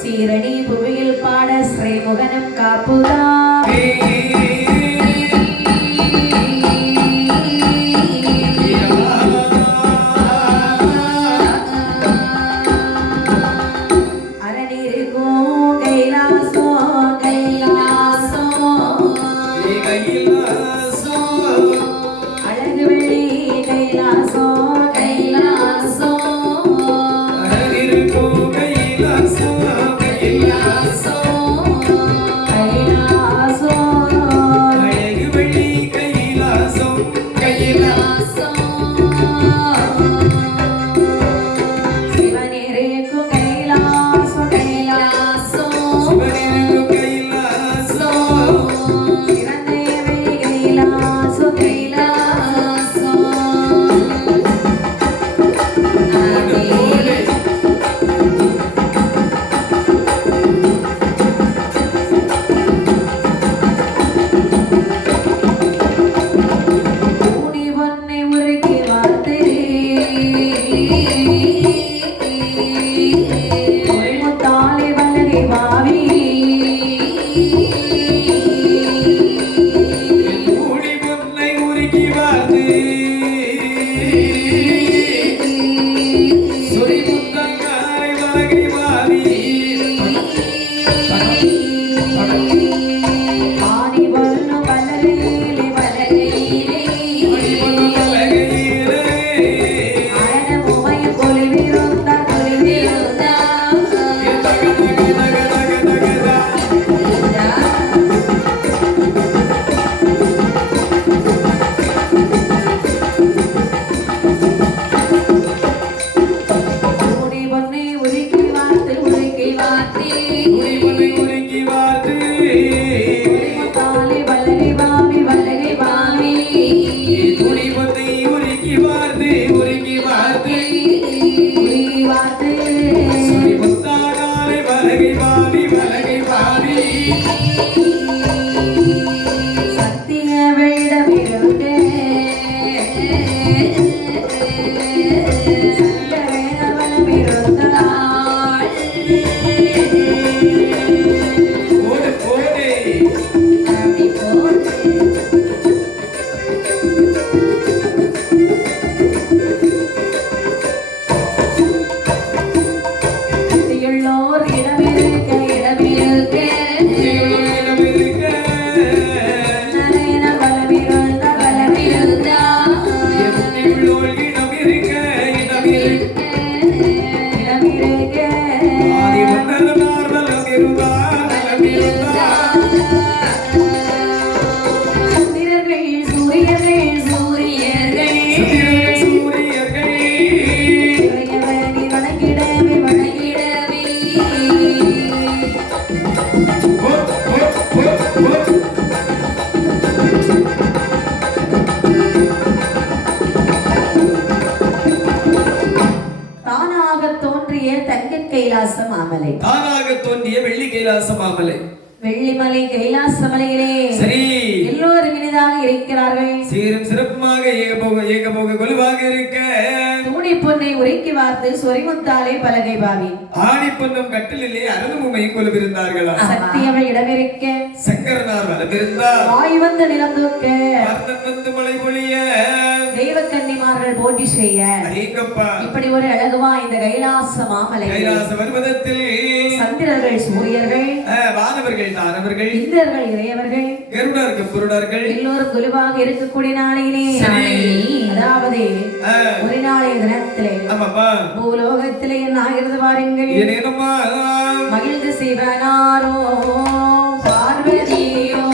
சீரணி புவியில் பாட ஸ்ரீமுகனம் காப்புதா கைலாசமாமலை தானாக தோன்றிய வெள்ளி கைலாசமாமலை வெள்ளிமலை கைலாசமலையிலே சரி எல்லோரும் இனிதாக இருக்கிறார்கள். சீரும் சிறப்புமாக ஏகபோக கொலுவாக இருக்க தூணி பொன்னை உரைக்கி வார்த்து சொரிமுத்தாலே பலகை பாவி ஆணி பொன்னும் கட்டிலே அருந்துமையும் கொலுவிருந்தார்களா சக்தியவள் இடமிருக்க சங்கரனார் வரவிருந்தார் வாய் வந்து நிலம் தூக்க வந்து மலை பொழிய தெய்வ கன்னிமார்கள் போட்டி செய்ய இப்படி ஒரு அழகுவா இந்த கைலாச மாமலை கைலாச பர்வதத்தில் சந்திரர்கள் சூரியர்கள் வானவர்கள் தானவர்கள் இந்திரர்கள் இறையவர்கள் கருடர்கள் புருடர்கள் எல்லோரும் குழுவாக இருக்கக்கூடிய நாளையிலே அதாவது ஒரு நாளைய தினத்திலே பூலோகத்திலே என்ன ஆகிறது பாருங்கள் மகிழ்ந்து சிவனாரோ பார்வதியோ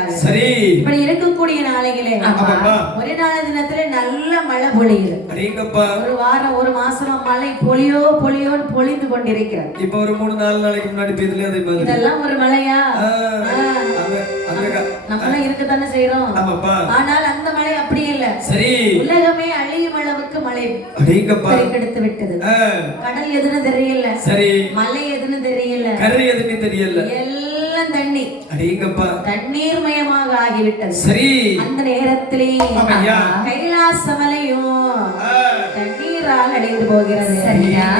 இருக்கிறார்கள். சரி. இப்படி இருக்கக்கூடிய நாளைகளே ஆமாப்பா. ஒரே நாள் தினத்துல நல்ல மழை பொழியுது. அடேங்கப்பா. ஒரு வாரம் ஒரு மாசமா மழை பொழியோன்னு பொழிந்து கொண்டிருக்கிறது. இப்ப ஒரு 3-4 நாளைக்கு முன்னாடி பெய்தல அதே மாதிரி. இதெல்லாம் ஒரு மழையா? நம்மளாம் இருக்கத்தானே செய்யறோம். ஆமாப்பா. ஆனால் அந்த மழை அப்படி இல்ல. சரி. உலகமே அழியும் அளவுக்கு மழை பெருக்கெடுத்து விட்டது. கடல் எதுன்னு தெரியல. சரி. மலை எதுன்னு தெரியல. கரை எதுன்னு தெரியல. எல்லாம் தண்ணி. அடேங்கப்பா. தண்ணீர் மயமாக ஆகிவிட்டது. சரி. அந்த நேரத்திலே கைலாச மலையும் தண்ணீரால் அடைந்து போகிறது. சரியா?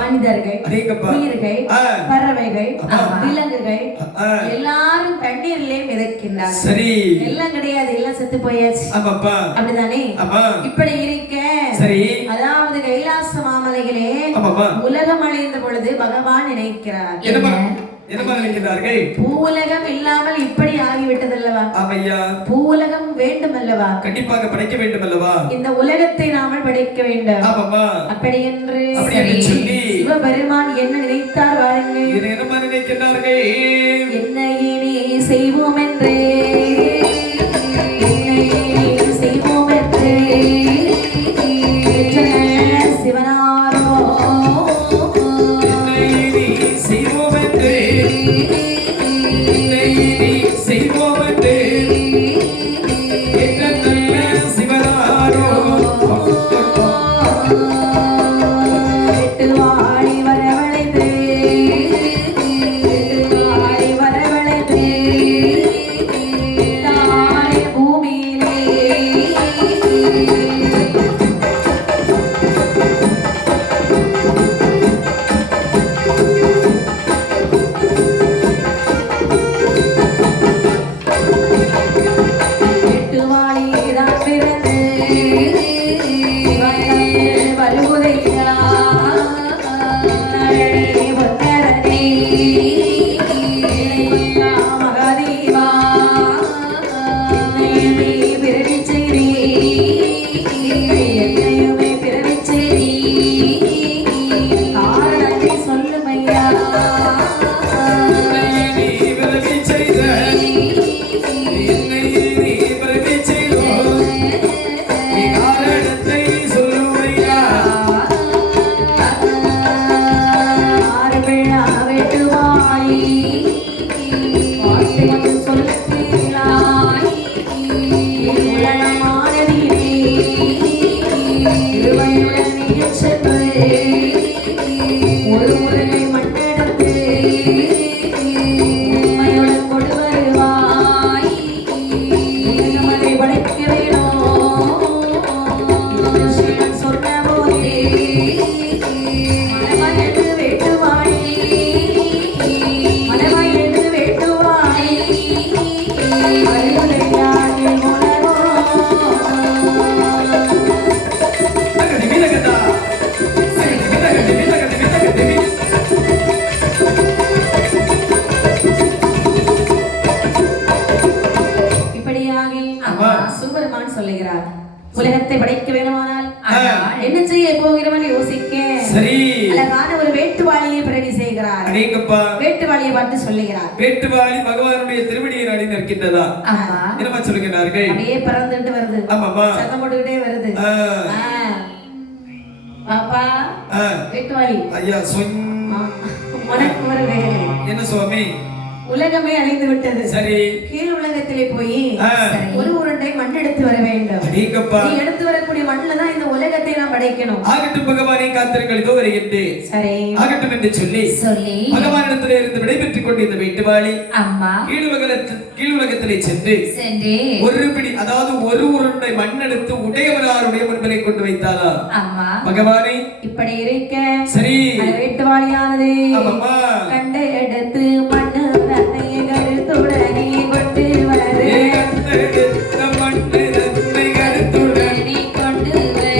மனிதர்கள், உயிர்கள், பறவைகள், விலங்குகள் எல்லாரும் தண்ணீரிலே மிதக்கின்றார்கள். சரி. எல்லாம் கிடையாது, எல்லாம் செத்து போயாச்சு. அப்படிதானே? இப்படி இருக்க அதாவது கைலாச மாமலைகளே உலகம் அழிந்த பொழுது பகவான் நினைக்கிறார். பூவுலகம் இல்லாமல் இப்படி ஆகிவிட்டதல்லவா? பூவுலகம் வேண்டும் அல்லவா? கண்டிப்பாக படைக்க வேண்டும் அல்லவா? இந்த உலகத்தை நாமல் படைக்க வேண்டும். அப்படி என்று சிவபெருமான் என்ன நினைத்தார் வாருங்கள். என்ன நினைக்கிறார்கள்? என்ன இனி செய்வோம் என்று செய்வோம் என்று சிவனாரோ உலகத்தை படைக்க வேண்டுமானால் என்ன செய்ய போகிறவன் யோசிக்க அழகான ஒரு வேட்டுவாளியை பிரதி செய்கிறார். வேட்டுவாளியை பார்த்து சொல்லுகிறார். வேட்டுவாளி பகவானுடைய திருவடியை நாடி நிற்கின்றதா? என்னமா சொல்லுகிறார்கள்? அப்படியே பறந்துட்டு வருது. சத்தம் போட்டுக்கிட்டே வருது. பாப்பா வேட்டுவாளி ஐயா உனக்கு ஒரு வேலை என்ன சுவாமி? உலகமே அழிந்து விட்டது. சரி. கீழ் உலகத்திலே போய் ஒரு உருண்டை மண் எடுத்து வர வேண்டும். நீ எடுத்து வரக்கூடிய மண்ணில தான் இந்த உலகத்தை நாம் படைக்கணும். ஆகட்டும் பகவானை காத்திருங்கள், இதோ வருகின்றேன். சரி. ஆகட்டும் என்று சொல்லி பகவானிடத்திலே இருந்து விடைபெற்றுக் கொண்டு இந்த வேட்டுவாளி அம்மா கீழ் உலகத்திலே சென்று ஒரு பிடி அதாவது ஒரு உருண்டை மண் எடுத்து உடையவராருடைய முன்பிலே கொண்டு வைத்தாரா? அம்மா பகவானை இப்படி இருக்க சரி வேட்டுவாளியானது கண்ட எடுத்து மண்ணு கருத்துடனே கொண்டு வர மண்ணு கருத்துடனே கொண்டு வர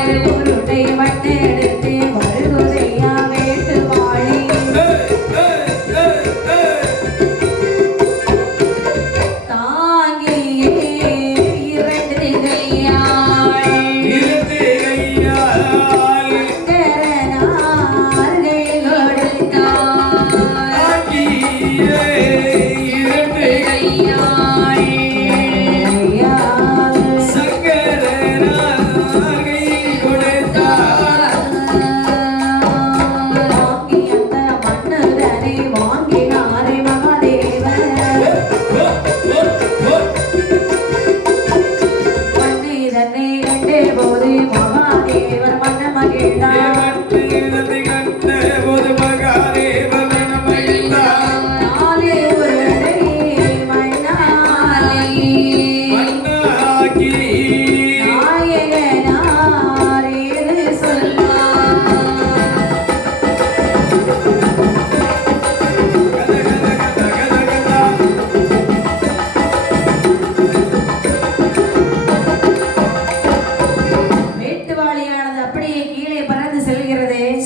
ஒரு உருண்டை மண் எடுத்து வருவதையா வேட்டுவாளி தாங்கியே இரண்டு கையாள் கரனார்கள் கொடுத்தாள்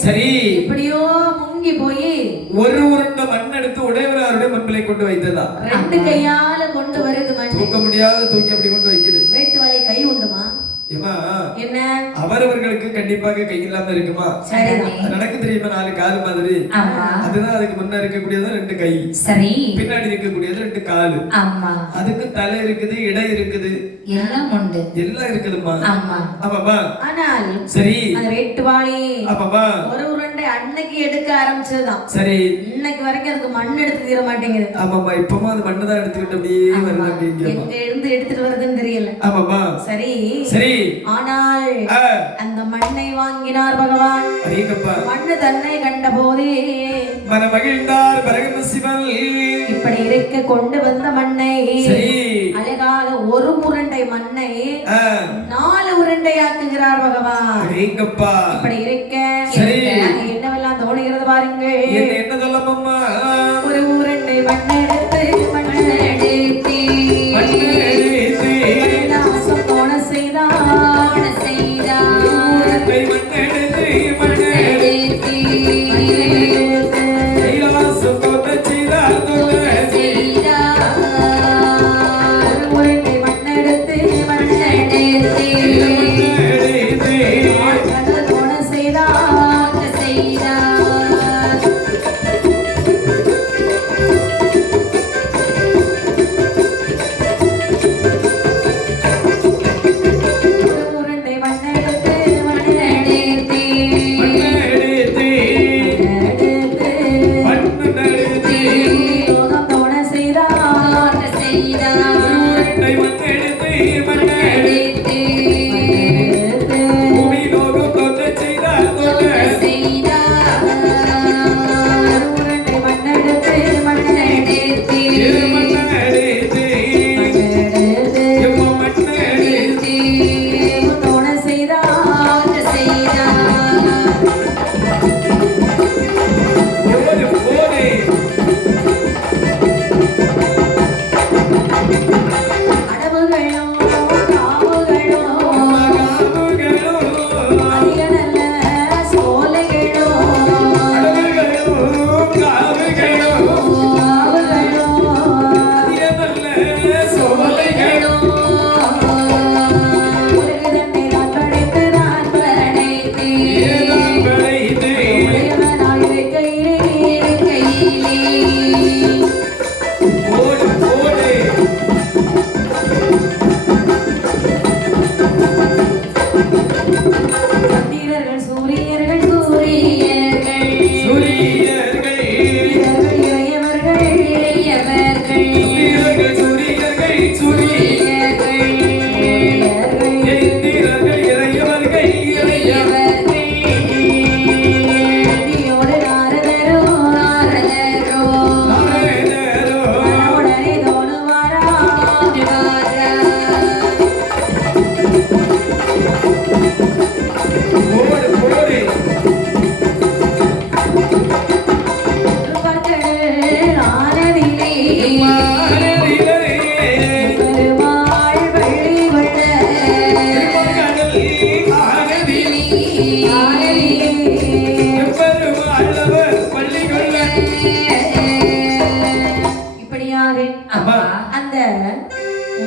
சரி எப்படியோ முங்கி போய் ஒரு உருண்ட மண் எடுத்து உடையவராருடைய முன்பிலை கொண்டு வைத்ததா ரெண்டு கையால கொண்டு வருது மண். தூக்க முடியாத தூக்கி அப்படி கொண்டு வைக்குது. வேட்டு வாழை கை உண்டுமா? ஏமா என்ன அவரவர்களுக்கு கண்டிப்பாக கை இல்லாம இருக்குமா? சரிதான். நடக்கு தெரியுமா 4 கால் மாதிரி. அதுதான் அதுக்கு முன்ன இருக்கக்கூடியது 2 கை. சரி. பின்னாடி இருக்கக்கூடியது 2 கால். ஆமா. அதுக்கு தலை இருக்குது, இடை இருக்குது, எல்லாம் உண்டு, எல்லாம் இருக்குதுமா. ஆமா. ஆமாமா. ஆனால் சரி அந்த வேட்டு வாழை ஆமாமா ஒரு உருண்டை அன்னைக்கு எடுக்க ஆரம்பிச்சதுதான். சரி. இன்னைக்கு வரைக்கும் அதுக்கு மண் எடுத்து தீர மாட்டேங்குது. ஆமாமா. இப்பவும் அது மண்ணு தான் எடுத்துக்கிட்டு அப்படியே வருது. அப்படிங்க எங்க இருந்து எடுத்துட்டு வருதுன்னு தெரியல. ஆமாமா. சரி சரி. ஆனால் அந்த மண்ணை வாங்கினார் பகவான். மண்ணு தன்னை கண்ட போதே மனமகிழ்ந்தார் பரம சிவன். இப்படி இருக்க கொண்டு வந்த மண்ணை அழகாக ஒரு உருண்டை மண்ணை 4 உருண்டையாக்குகிறார் பகவான். இப்படி இருக்க என்னவெல்லாம் தோணுகிறது பாருங்கள். என்ன சொல்லம்மா? ஒரு உருண்டை மண்ணை எடுத்து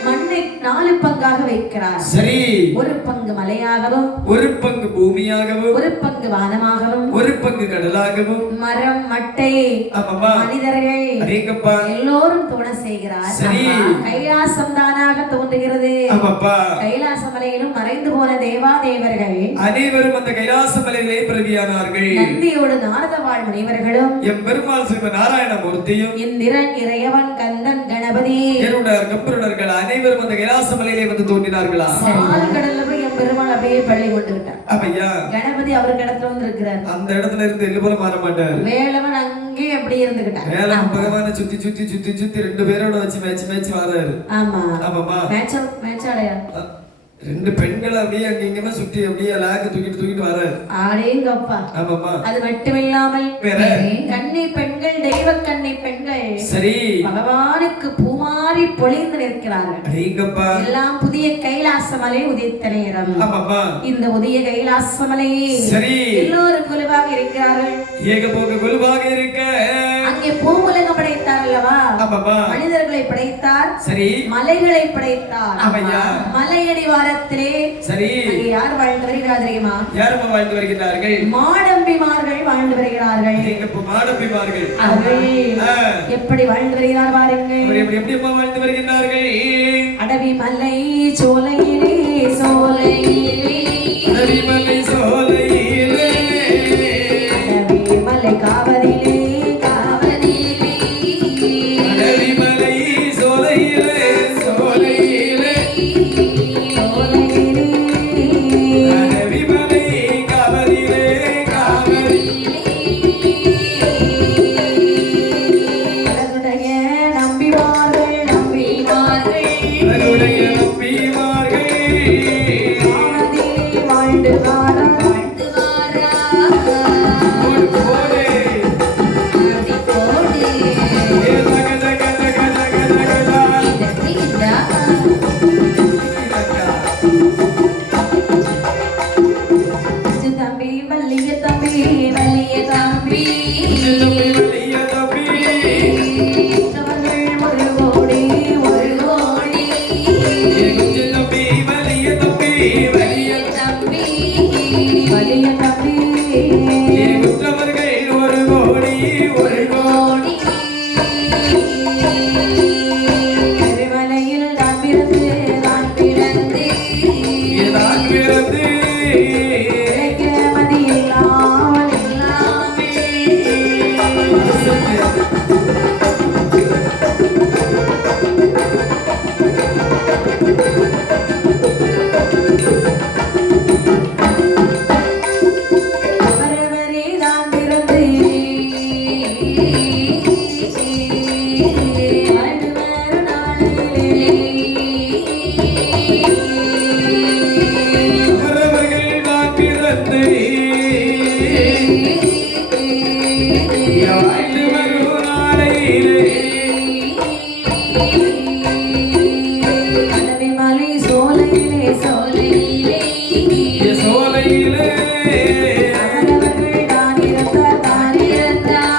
மண்ணை 4 பங்காக வைக்கிறார். சரி. ஒரு பங்கு மலையாகவும், ஒரு பங்கு பூமியாகவும், ஒரு பங்கு வானமாகவும், ஒரு பங்கு கடலாகவும், மரம் மட்டை மனிதர்கள் எல்லோரும் தோண செய்கிறார். கைலாசம் தானாக தோன்றுகிறது. கைலாச மலையிலும் மறைந்து போன தேவா தேவர்கள் அனைவரும் அந்த கைலாச மலையிலே பிரதியானார்கள். நந்தியோடு நாரத வாழ் முனிவர்களும் எம்பெருமாள் சிவ நாராயணமூர்த்தியும் இந்திரன் இறையவன் கந்தன் கணபதி கம்பருடர்கள் அனைவரும் அந்த கைலாச மலையிலே வந்து தோன்றினார்களா. கடல்ல போய் எம்பெருமாள் அப்படியே பள்ளி கொண்டு விட்டார். கணபதி அவருக்கு இடத்துல வந்து இருக்கிறார். அந்த இடத்துல இருந்து எள்ளு போல மாற மாட்டார். வேலவன் அங்கே அப்படியே இருந்துகிட்டார். வேலவன் பகவானை சுத்தி சுத்தி சுத்தி சுத்தி 2 பேரோட வச்சு மேட்ச் வராரு. ஆமா ஆமாமா மேட்சாளையா 2 பெண்கள் அப்படியே அங்கங்க சுத்தி அப்படியே லாக்க தூக்கிட்டு வராரு. ஆடேங்கப்பா. ஆமாமா. அது மட்டுமில்லாமல் கன்னி பெண்கள் தெய்வ கன்னி பெண்கள் சரி பகவானுக்கு பூமாரி வாரி பொழிந்து நிற்கிறார்கள். எல்லாம் புதிய கைலாச மலை உதித்த நேரம். இந்த உதய கைலாச மலையே எல்லோரும் குழுவாக இருக்கிறார்கள். குழுவாக இருக்க அங்கே பூவுலகம் படைத்தார் அல்லவா, மனிதர்களை படைத்தார், மலைகளை படைத்தார். மலையடி வாரத்திலே யார் வாழ்ந்து வருகிறார் தெரியுமா? வாழ்ந்து வருகிறார்கள்? மாடம்பிமார்கள் வாழ்ந்து வருகிறார்கள். அவர்கள் எப்படி வாழ்ந்து வருகிறார் பாருங்கள். எப்படி வாழ்ந்து வருகிறார்கள்? அடவி மலை சோலையிலே சோலையிலே, அடவி மலை சோலையிலே, அடவி மலை காவலிலே காவலிலே, அடவி மலை சோலையிலே சோலையிலே, சோலையிலே, அடவி மலை காவலிலே காவலிலே. அதனுடைய நம்பிவார்கள் நம்பினார்கள், அதனுடைய நம்பிமார்கள் காவலிலே வாழ்ந்து வாரா வாழ்ந்து வாரா. ஓடு ஓடு அடி கோடி ஏ தக தக தக தக தகடா இதா தம்பி வள்ளிய தம்பி வள்ளிய தம்பி, வலிய தம்பி அவர்கள் ஒரு கோடி ஒரு கோடி, குஞ்சு தம்பி வலிய தம்பி வலிய தம்பி வள்ளிய தம்பி உற்றவர்கள் ஒரு கோடி ஒரு கோடி. கோடி. கருவலையில் நான் பிறந்து நான் பிறந்து நான் பிறந்து இழைக்க மதி இல்லாமல் இல்லாமல் அவரவரே தான் பிறந்து வாழ்ந்து வரும் நாளிலே அவரவர்கள் நான் பிறந்து வாழ்ந்து வரும் நாளையிலே அடவி மலை சோலையிலே சோலையிலே சோலையிலே அவரவர்கள் தான் இருந்தார் தான் இருந்தார்.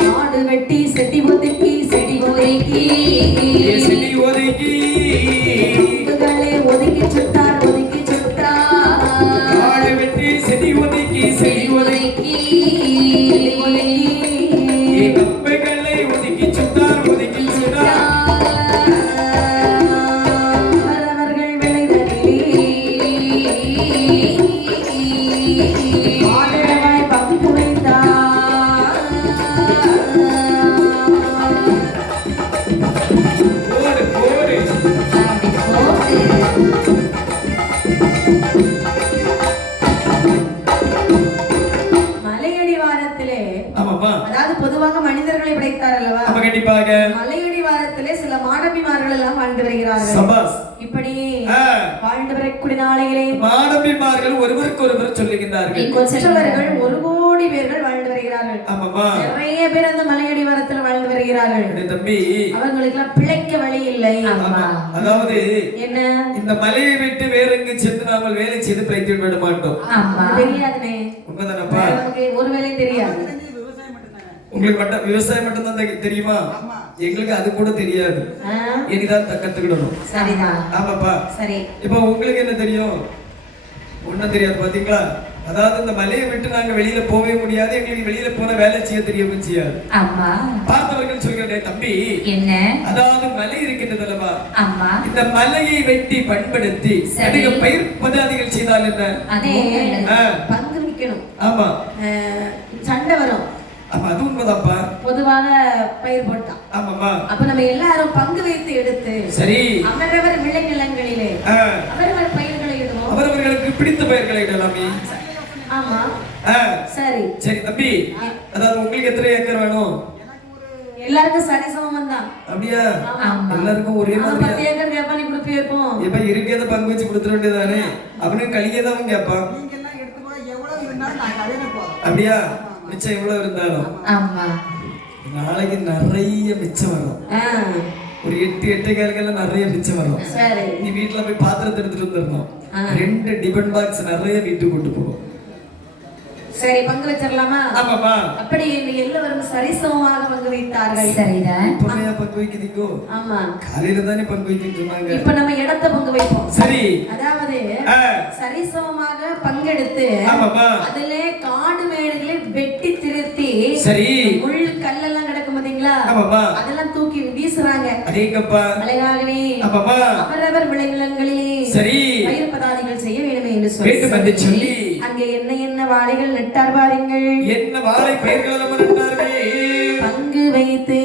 காடு வெட்டி செடி ஒதுக்கி செடி ஒதுக்கி செடி ஒதுக்கி அம்புகளை ஒதுக்கி சுட்டார் ஒதுக்கி சுட்டார். காடு வெட்டி செடி ஒதுக்கி செடி ஒதுக்கி செடி ஒதுக்கி கம்பைகளை ஒதுக்கி சுட்டார் ஒதுக்கி சுட்டார். அவரவர்கள் விளைதலிலே ஆடிடமாய் பங்கு வைத்தார். ஓடு ஓடு அப்படி போட்டு மலையடி வாரத்திலே, ஆமாப்பா அதாவது பொதுவாக மனிதர்களை படைத்தார் அல்லவா, ஆமா கண்டிப்பாக மலையடி வாரத்திலே சில மாணவிமார்கள் எல்லாம் வாழ்ந்து வருகிறார்கள். சபாஸ் இப்படி ஆ. வாழ்ந்து வரக்கூடிய நாளையிலே மாணவிமார்கள் ஒருவருக்கு ஒருவர் சொல்லுகின்றார்கள். கொற்றவர்கள் ஒரு கோடி பேர்கள் வாழ்ந்து வருகிறார்கள். ஆமாப்பா நிறைய பேர் அந்த மலையடி வாரத்தில் வாழ்ந்து வருகிறார்கள். அடே தம்பி அவங்களுக்கு எல்லாம் பிழைக்க வழி இல்லை. ஆமா. அதாவது என்ன இந்த மலையை விட்டு வேற எங்கு சென்று நாமல் வேலை செய்து பிழைத்து விட மாட்டோம். தெரியாதுனே, உண்மைதானப்பா? நமக்கு ஒரு வேலை தெரியாது. உங்களுக்கு மட்டும் விவசாயம் மட்டும் தான் தெரியுமா? எங்களுக்கு அது கூட தெரியாது. இனிதான் கத்துக்கிடணும். சரிதான். ஆமாப்பா. சரி. இப்ப உங்களுக்கு என்ன தெரியும்? ஒண்ணும் தெரியாது பாத்தீங்களா? அதாவது இந்த மலையை விட்டு நாங்க வெளியில போகவே முடியாது, எங்களுக்கு வெளியில போன வேலை செய்ய தெரியவும் செய்யாது. அம்மா பார்த்தவர்கள் சொல்கிறேன் தம்பி என்ன, அதாவது மலை இருக்கின்றது அல்லவா, அம்மா இந்த மலையை வெட்டி பண்படுத்தி அதிக பயிர் பதாதிகள் செய்தால் என்ன? அதே பங்கு விக்கணும். ஆமா சண்டை வரும். அப்ப அது உண்மைதான்ப்பா. பொதுவாக பயிர் போட்டான். ஆமாமா. அப்ப நம்ம எல்லாரும் பங்கு வைத்து எடுத்து சரி அவரவர் விளைநிலங்களிலே அவரவர் பயிர்களை இடுவோம். அவரவர்களுக்கு பிடித்த பயிர்களை இடலாமே. ஆமா சரி சரி தம்பி, அதாவது உங்களுக்கு எத்தனை ஏக்கர் வேணும்? எல்லாருக்கும் சரிசமம் தான். அப்படியா? எல்லாருக்கும் ஒரே மாதிரி 10 ஏக்கர் கேப்பா நீ கொடுத்து வைப்போம். இப்ப இருக்கேத பங்கு வச்சு கொடுத்துட வேண்டியதானே? அவனுக்கு கலியதான் அவன் கேட்பான். அப்படியா? மிச்சம் எவ்வளவு இருந்தாலும் நாளைக்கு நிறைய மிச்சம் வரும். ஒரு 8 காலுக்கெல்லாம் நிறைய மிச்சம் வரும். நீ வீட்டுல போய் பாத்திரத்தை எடுத்துட்டு வந்துடணும். 2 டிபன் பாக்ஸ் நிறைய வீட்டுக்கு கொண்டு போகும். சரி, பங்கு வச்சிடலாமா? ஆமாமா. அப்படி எல்லோரும் சரிசமமாக பங்கு வைத்தார்கள். சரிதான். இப்போயா பங்கு வைக்கிறீங்கோ? ஆமா, காலையில தானே பங்கு வைக்கிட்டு சொன்னாங்க. இப்ப நம்ம இடத்தை பங்கு வைப்போம். சரி, அதாவது சரிசமமாக பங்கெடுத்து அதிலே காடு மேடுகளை வெட்டி திருத்தி, சரி, முள் கல்லெல்லாம் கிடக்கும் பாத்தீங்களா, அதெல்லாம் தூக்கி வீசுறாங்க. அதேங்கப்பா அழகாகவே அவரவர் விளைநிலங்களிலே சரி பயிர் பதாதிகள் செய்ய வேண்டும் என்று சொல்லி அங்கே என்ன என்ன வாழைகள் நட்டார் பாருங்கள். என்ன வாழை பயிர்கள் நம்ம நட்டார்கள். பங்கு வைத்து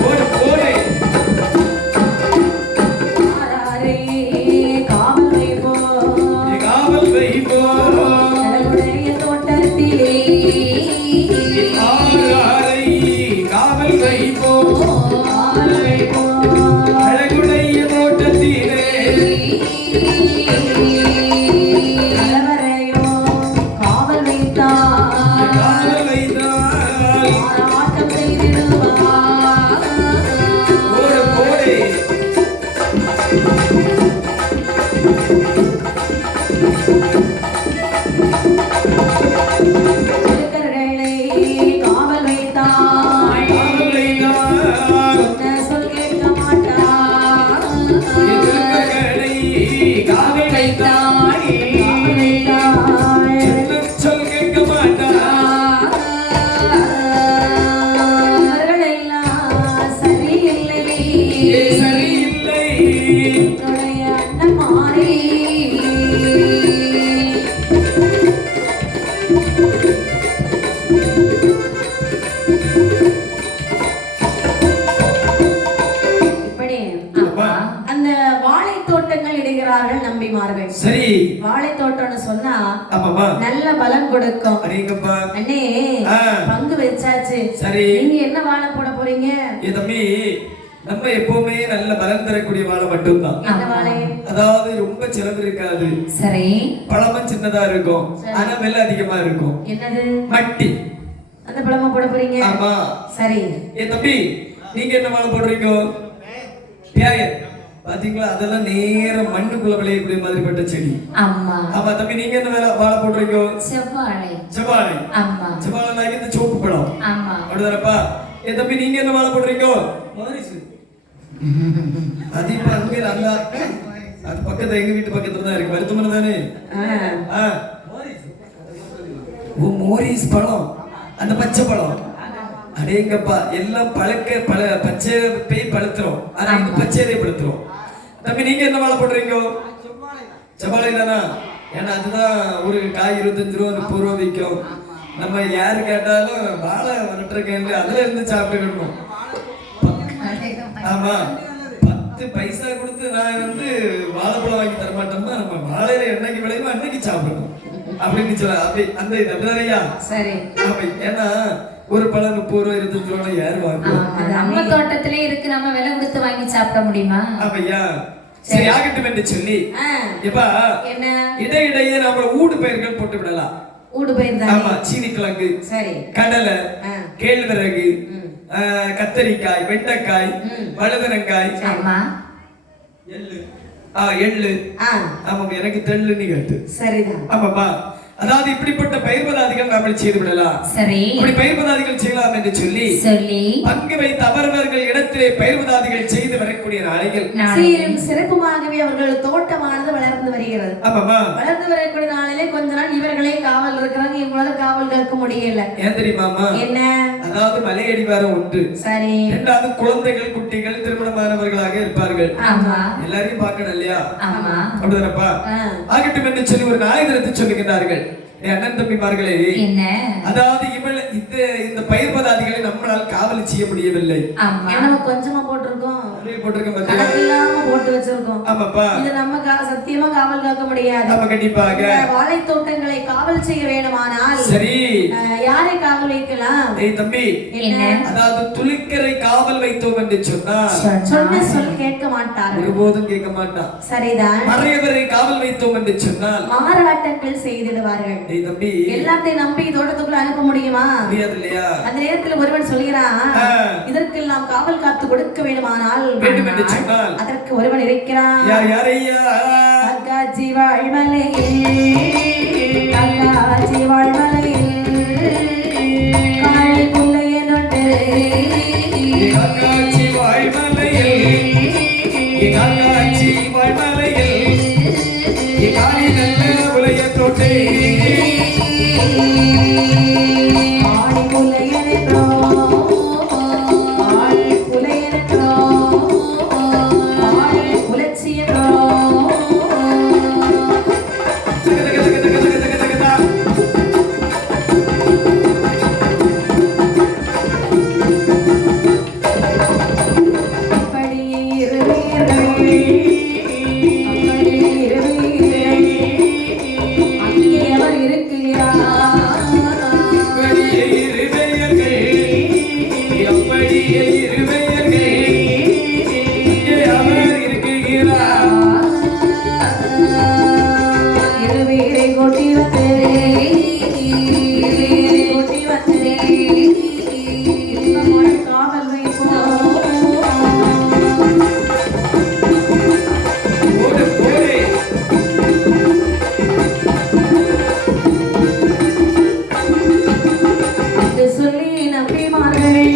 ஓடி சரி. வாழை தோட்டம்னு சொன்னா ஆமாமா நல்ல பலன் கொடுக்கும். அடேங்கப்பா. அண்ணே பங்கு வச்சாச்சு. சரி. நீங்க என்ன வாழை போட போறீங்க? ஏ தம்பி, நம்ம எப்பவுமே நல்ல பலன் தரக்கூடிய வாழை மட்டும்தான். என்ன வாழை? அதாவது ரொம்ப செலவு இருக்காது. சரி. பழமும் சின்னதா இருக்கும், ஆனா விலை அதிகமா இருக்கும். என்னது? மட்டி. அந்த பழமா போட போறீங்க? ஆமா. சரி. ஏ தம்பி, நீங்க என்ன வாழை போடுறீங்க? பியாயர். பாத்தீங்களா, அதெல்லாம் நேர மண்ணுக்குள்ள விளையக்கூடிய மாதிரிப்பட்ட செடி. ஆமா. ஆமா தம்பி, நீங்க என்ன வாழை போடுறீங்க? செவ்வாழை. செவ்வாழை. ஆமா. செவ்வாழை இந்த சோப்பு பழம். ஆமா. அப்படிதானப்பா? ஏ தம்பி, நீங்க என்ன வாழை போடுறீங்க? மாரிசு. அது இப்ப அங்கே நல்லா அது பக்கத்துல எங்க வீட்டு பக்கத்துல தான் இருக்கு. வருத்தமான தானே? ஓ, மோரிஸ் பழம், அந்த பச்சை பழம். அடேங்கப்பா, எல்லாம் பச்சை பேய் பழுத்துரும். ஆனா இது பச்சையை பழுத்துரும். தம்பி, நீங்க என்ன வாழை போடுறீங்க? செவ்வாழை தானா? ஏன்னா அதுதான் ஒரு காய் 25 ரூபா 30 ரூபா விற்கும். நம்ம யாரு கேட்டாலும் வாழை வரட்டுறேன் அதுல இருந்து சாப்பிட்டுக்கணும். ஆமா, 10 பைசா கொடுத்து நான் வாழைப்பழம் வாங்கி தரமாட்டோம்னா நம்ம வாழையில என்னைக்கு விளையுமோ அன்னைக்கு சாப்பிடணும் அப்படின்னு சொல்ல. அப்படி அந்த இது அப்படியா? சரி. ஏன்னா ஒரு பழம் 30 ரூபா 25 ரூபா யாரு வாங்குவோம்? நம்ம தோட்டத்திலே இருக்கு, நம்ம விலை கொடுத்து வாங்கி சாப்பிட முடியுமா? அப்படியா? சரி, ஆகட்டும் என்று சொல்லி இப்ப என்ன இடையிடையே நம்ம ஊடு பயிர்கள் போட்டு விடலாம். ஊடு பயிர் தான். ஆமா, சீனி கிழங்கு, சரி, கடலை, கேழ்வரகு, கத்தரிக்காய், வெண்டைக்காய், வழுதனங்காய், எள்ளு. ஆமா, எனக்கு தெள்ளு நீ கேட்டு. சரிதான். ஆமாப்பா, அதாவது இப்படிப்பட்ட பயிர்பதாதிகள் நாம செய்து விடலாம். சரி. இப்படி பயிர்பதாதிகள் செய்யலாம் என்று சொல்லி பங்கு வைத்த அவரவர்கள் இடத்திலே பயிர்பதாதிகள் செய்து வரக்கூடிய நாளைகள் சீரும் சிறப்புமாகவே அவர்கள் தோட்டமானது வளர்ந்து வருகிறது. ஆமாமா, வளர்ந்து வரக்கூடிய நாளிலே கொஞ்ச நாள் இவர்களே காவல் இருக்கிறாங்க, இவங்களால காவல் கேட்க முடியல. ஏன் தெரியுமாமா? என்ன? அதாவது மலையடிவாரம் உண்டு. சரி. இரண்டாவது குழந்தைகள் குட்டிகள் திருமணமானவர்களாக இருப்பார்கள். ஆமா. எல்லாரையும் பார்க்கணும் இல்லையா? ஆமா. அப்படிதானப்பா? ஆகட்டும் என்று சொல்லி ஒரு நாளிதழத்தை சொல்லுகிறார்கள். அண்ணன் தம்பிமார்களே, அதாவது இந்த பயிர்பதாதிகளை நம்மளால் காவல் செய்ய முடியவில்லை. நம்ம கொஞ்சமா போட்டிருக்கோம், போட்டு வச்சிருக்கோம். ஆமாப்பா, இது நம்ம சத்தியமா காவல் காக்க முடியாது. ஆமா, கண்டிப்பாக. வாழை தோட்டங்களை காவல் செய்ய வேண்டுமானால் சரி, யாரை காவல் வைக்கலாம்? ஏய் தம்பி, அதாவது துளிக்கரை காவல் வைத்தோம் என்று சொன்னால் சொல் கேட்க மாட்டார், ஒருபோதும் கேட்க மாட்டான். சரிதான். மறையவரை காவல் வைத்தோம் என்று சொன்னால் மாறாட்டங்கள் செய்திடுவார்கள். எல்லாத்தையும் நம்பி தோட்டத்துக்குள்ள அனுப்ப முடியுமா? முடியாது இல்லையா? அந்த நேரத்தில் ஒருவன் சொல்கிறான், இதற்கு நாம் காவல் காத்து கொடுக்க வேண்டுமானால் வேண்டும் என்று சொன்னால் அதற்கு ஒருவன் இருக்கிறான். யார்? யாரையா? அக்காச்சி வாழ்மலையில், அக்காச்சி வாழ்மலையில் காளை குள்ளையனொன்று, அக்காச்சி வாழ்மலையில், அக்காச்சி வாழ்மலையில் காளி நல்ல உலக தோட்டே சொல்லி நம்பிமார்கள்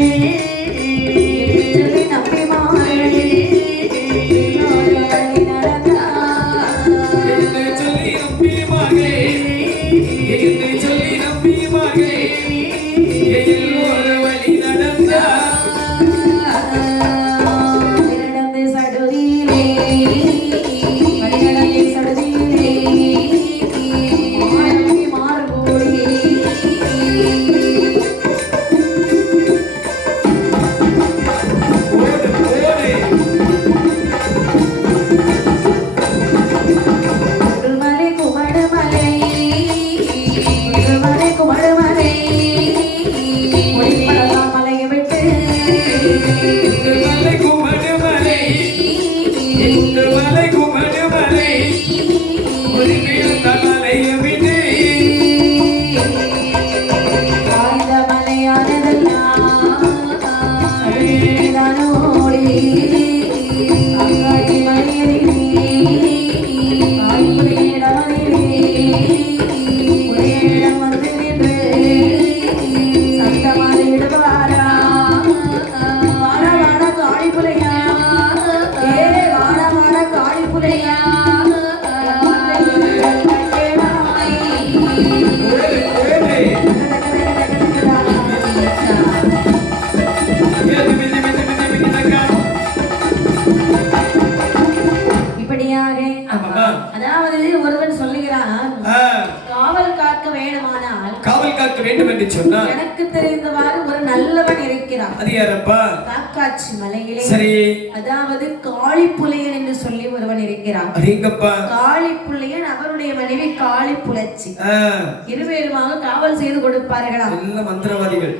மலை குமடு மலை இந்த மலை குமடு மலை ஒரு நீளம் மலையை விட்டு ஆய்ந்த மலையானதெல்லாம் சடுதியில்தானோடி அங்காடி மலையதிலே ஆய்வுடையிடமதிலே ஒரே இடம் வந்து நின்று சத்தமாறிடுவாரா வாட வாட காளிப்புலையா ஏ வாட வாட காளிப்புலையா இப்படியாக அதாவது ஒருவன் சொல்லுகிறான் காவல் காக்க வேண்டுமானால் காவல் காக்க வேண்டும் என்று சொன்னால் எனக்கு தெரிந்தவாறு ஒரு நல்லவன் இருக்கிறான். அது யாரப்பா? காக்காட்சி மலையிலே சரி, அதாவது காளிப்புலையன் என்று சொல்லி ஒருவன் இருக்கிறான். அடேங்கப்பா. காளிப்புலையன் அவருடைய மனைவி காளிப்புலச்சி இருவேறுமாக காவல் செய்து கொடுப்பார்களாம். எல்லாம் மந்திரவாதிகள்.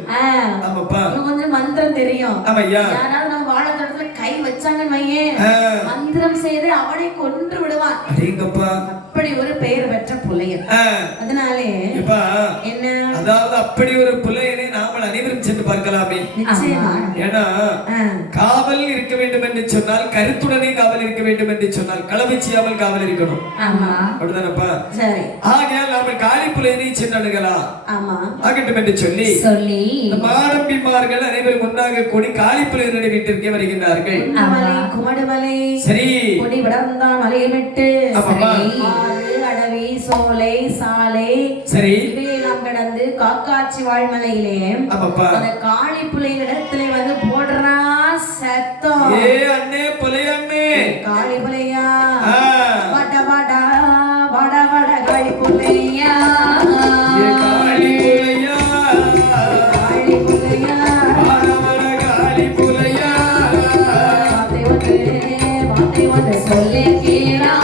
ஆமாப்பா, கொஞ்சம் மந்திரம் தெரியும். ஆமையா, யாராவது நம்ம வாழைத்தோட்டத்துல கை வச்சாங்கன்னு வையே மந்திரம் செய்து அவனை கொன்று விடுவான். அடேங்கப்பா, அப்படி ஒரு பெயர் பெற்ற புலையன். அதனாலே என்ன, அதாவது அப்படி ஒரு புலையனை நாமல் அனைவரும் சென்று பார்க்கலாமே. ஏன்னா காவல் இருக்க வேண்டும் என்று சொன்னால் கருத்துடனே காவல் இருக்க வேண்டும் என்று சொன்னால் களவை செய்யாமல் காவல் இருக்கணும். அப்படிதானப்பா? சரி, ஆகையால் நாம காளி புலையனை சென்று அணுகலாம். ஆமா, ஆகட்டும் என்று சொல்லி மாடம்பிமார்கள் அனைவரும் ஒன்றாக கூடி காளி புலையனுடைய வீட்டிற்கே வருகின்றார்கள். குமடுமலை சரி, கொடி விடர்ந்தான் மலையை விட்டு அடவி சோலை சாலை சரி இவையெல்லாம் கடந்து காக்காட்சி வாழ்மலையிலே அந்த காளி புலையின் இடத்துல வந்து போடுறா சத்தம். ஏ அண்ணே புலையண்ணே, காளி புலையா வட வட வட வட காளி புலையா காளி புலையா காளி புலையா வட வட காளி புலையா வார்த்தை வந்து சொல்லி கேளா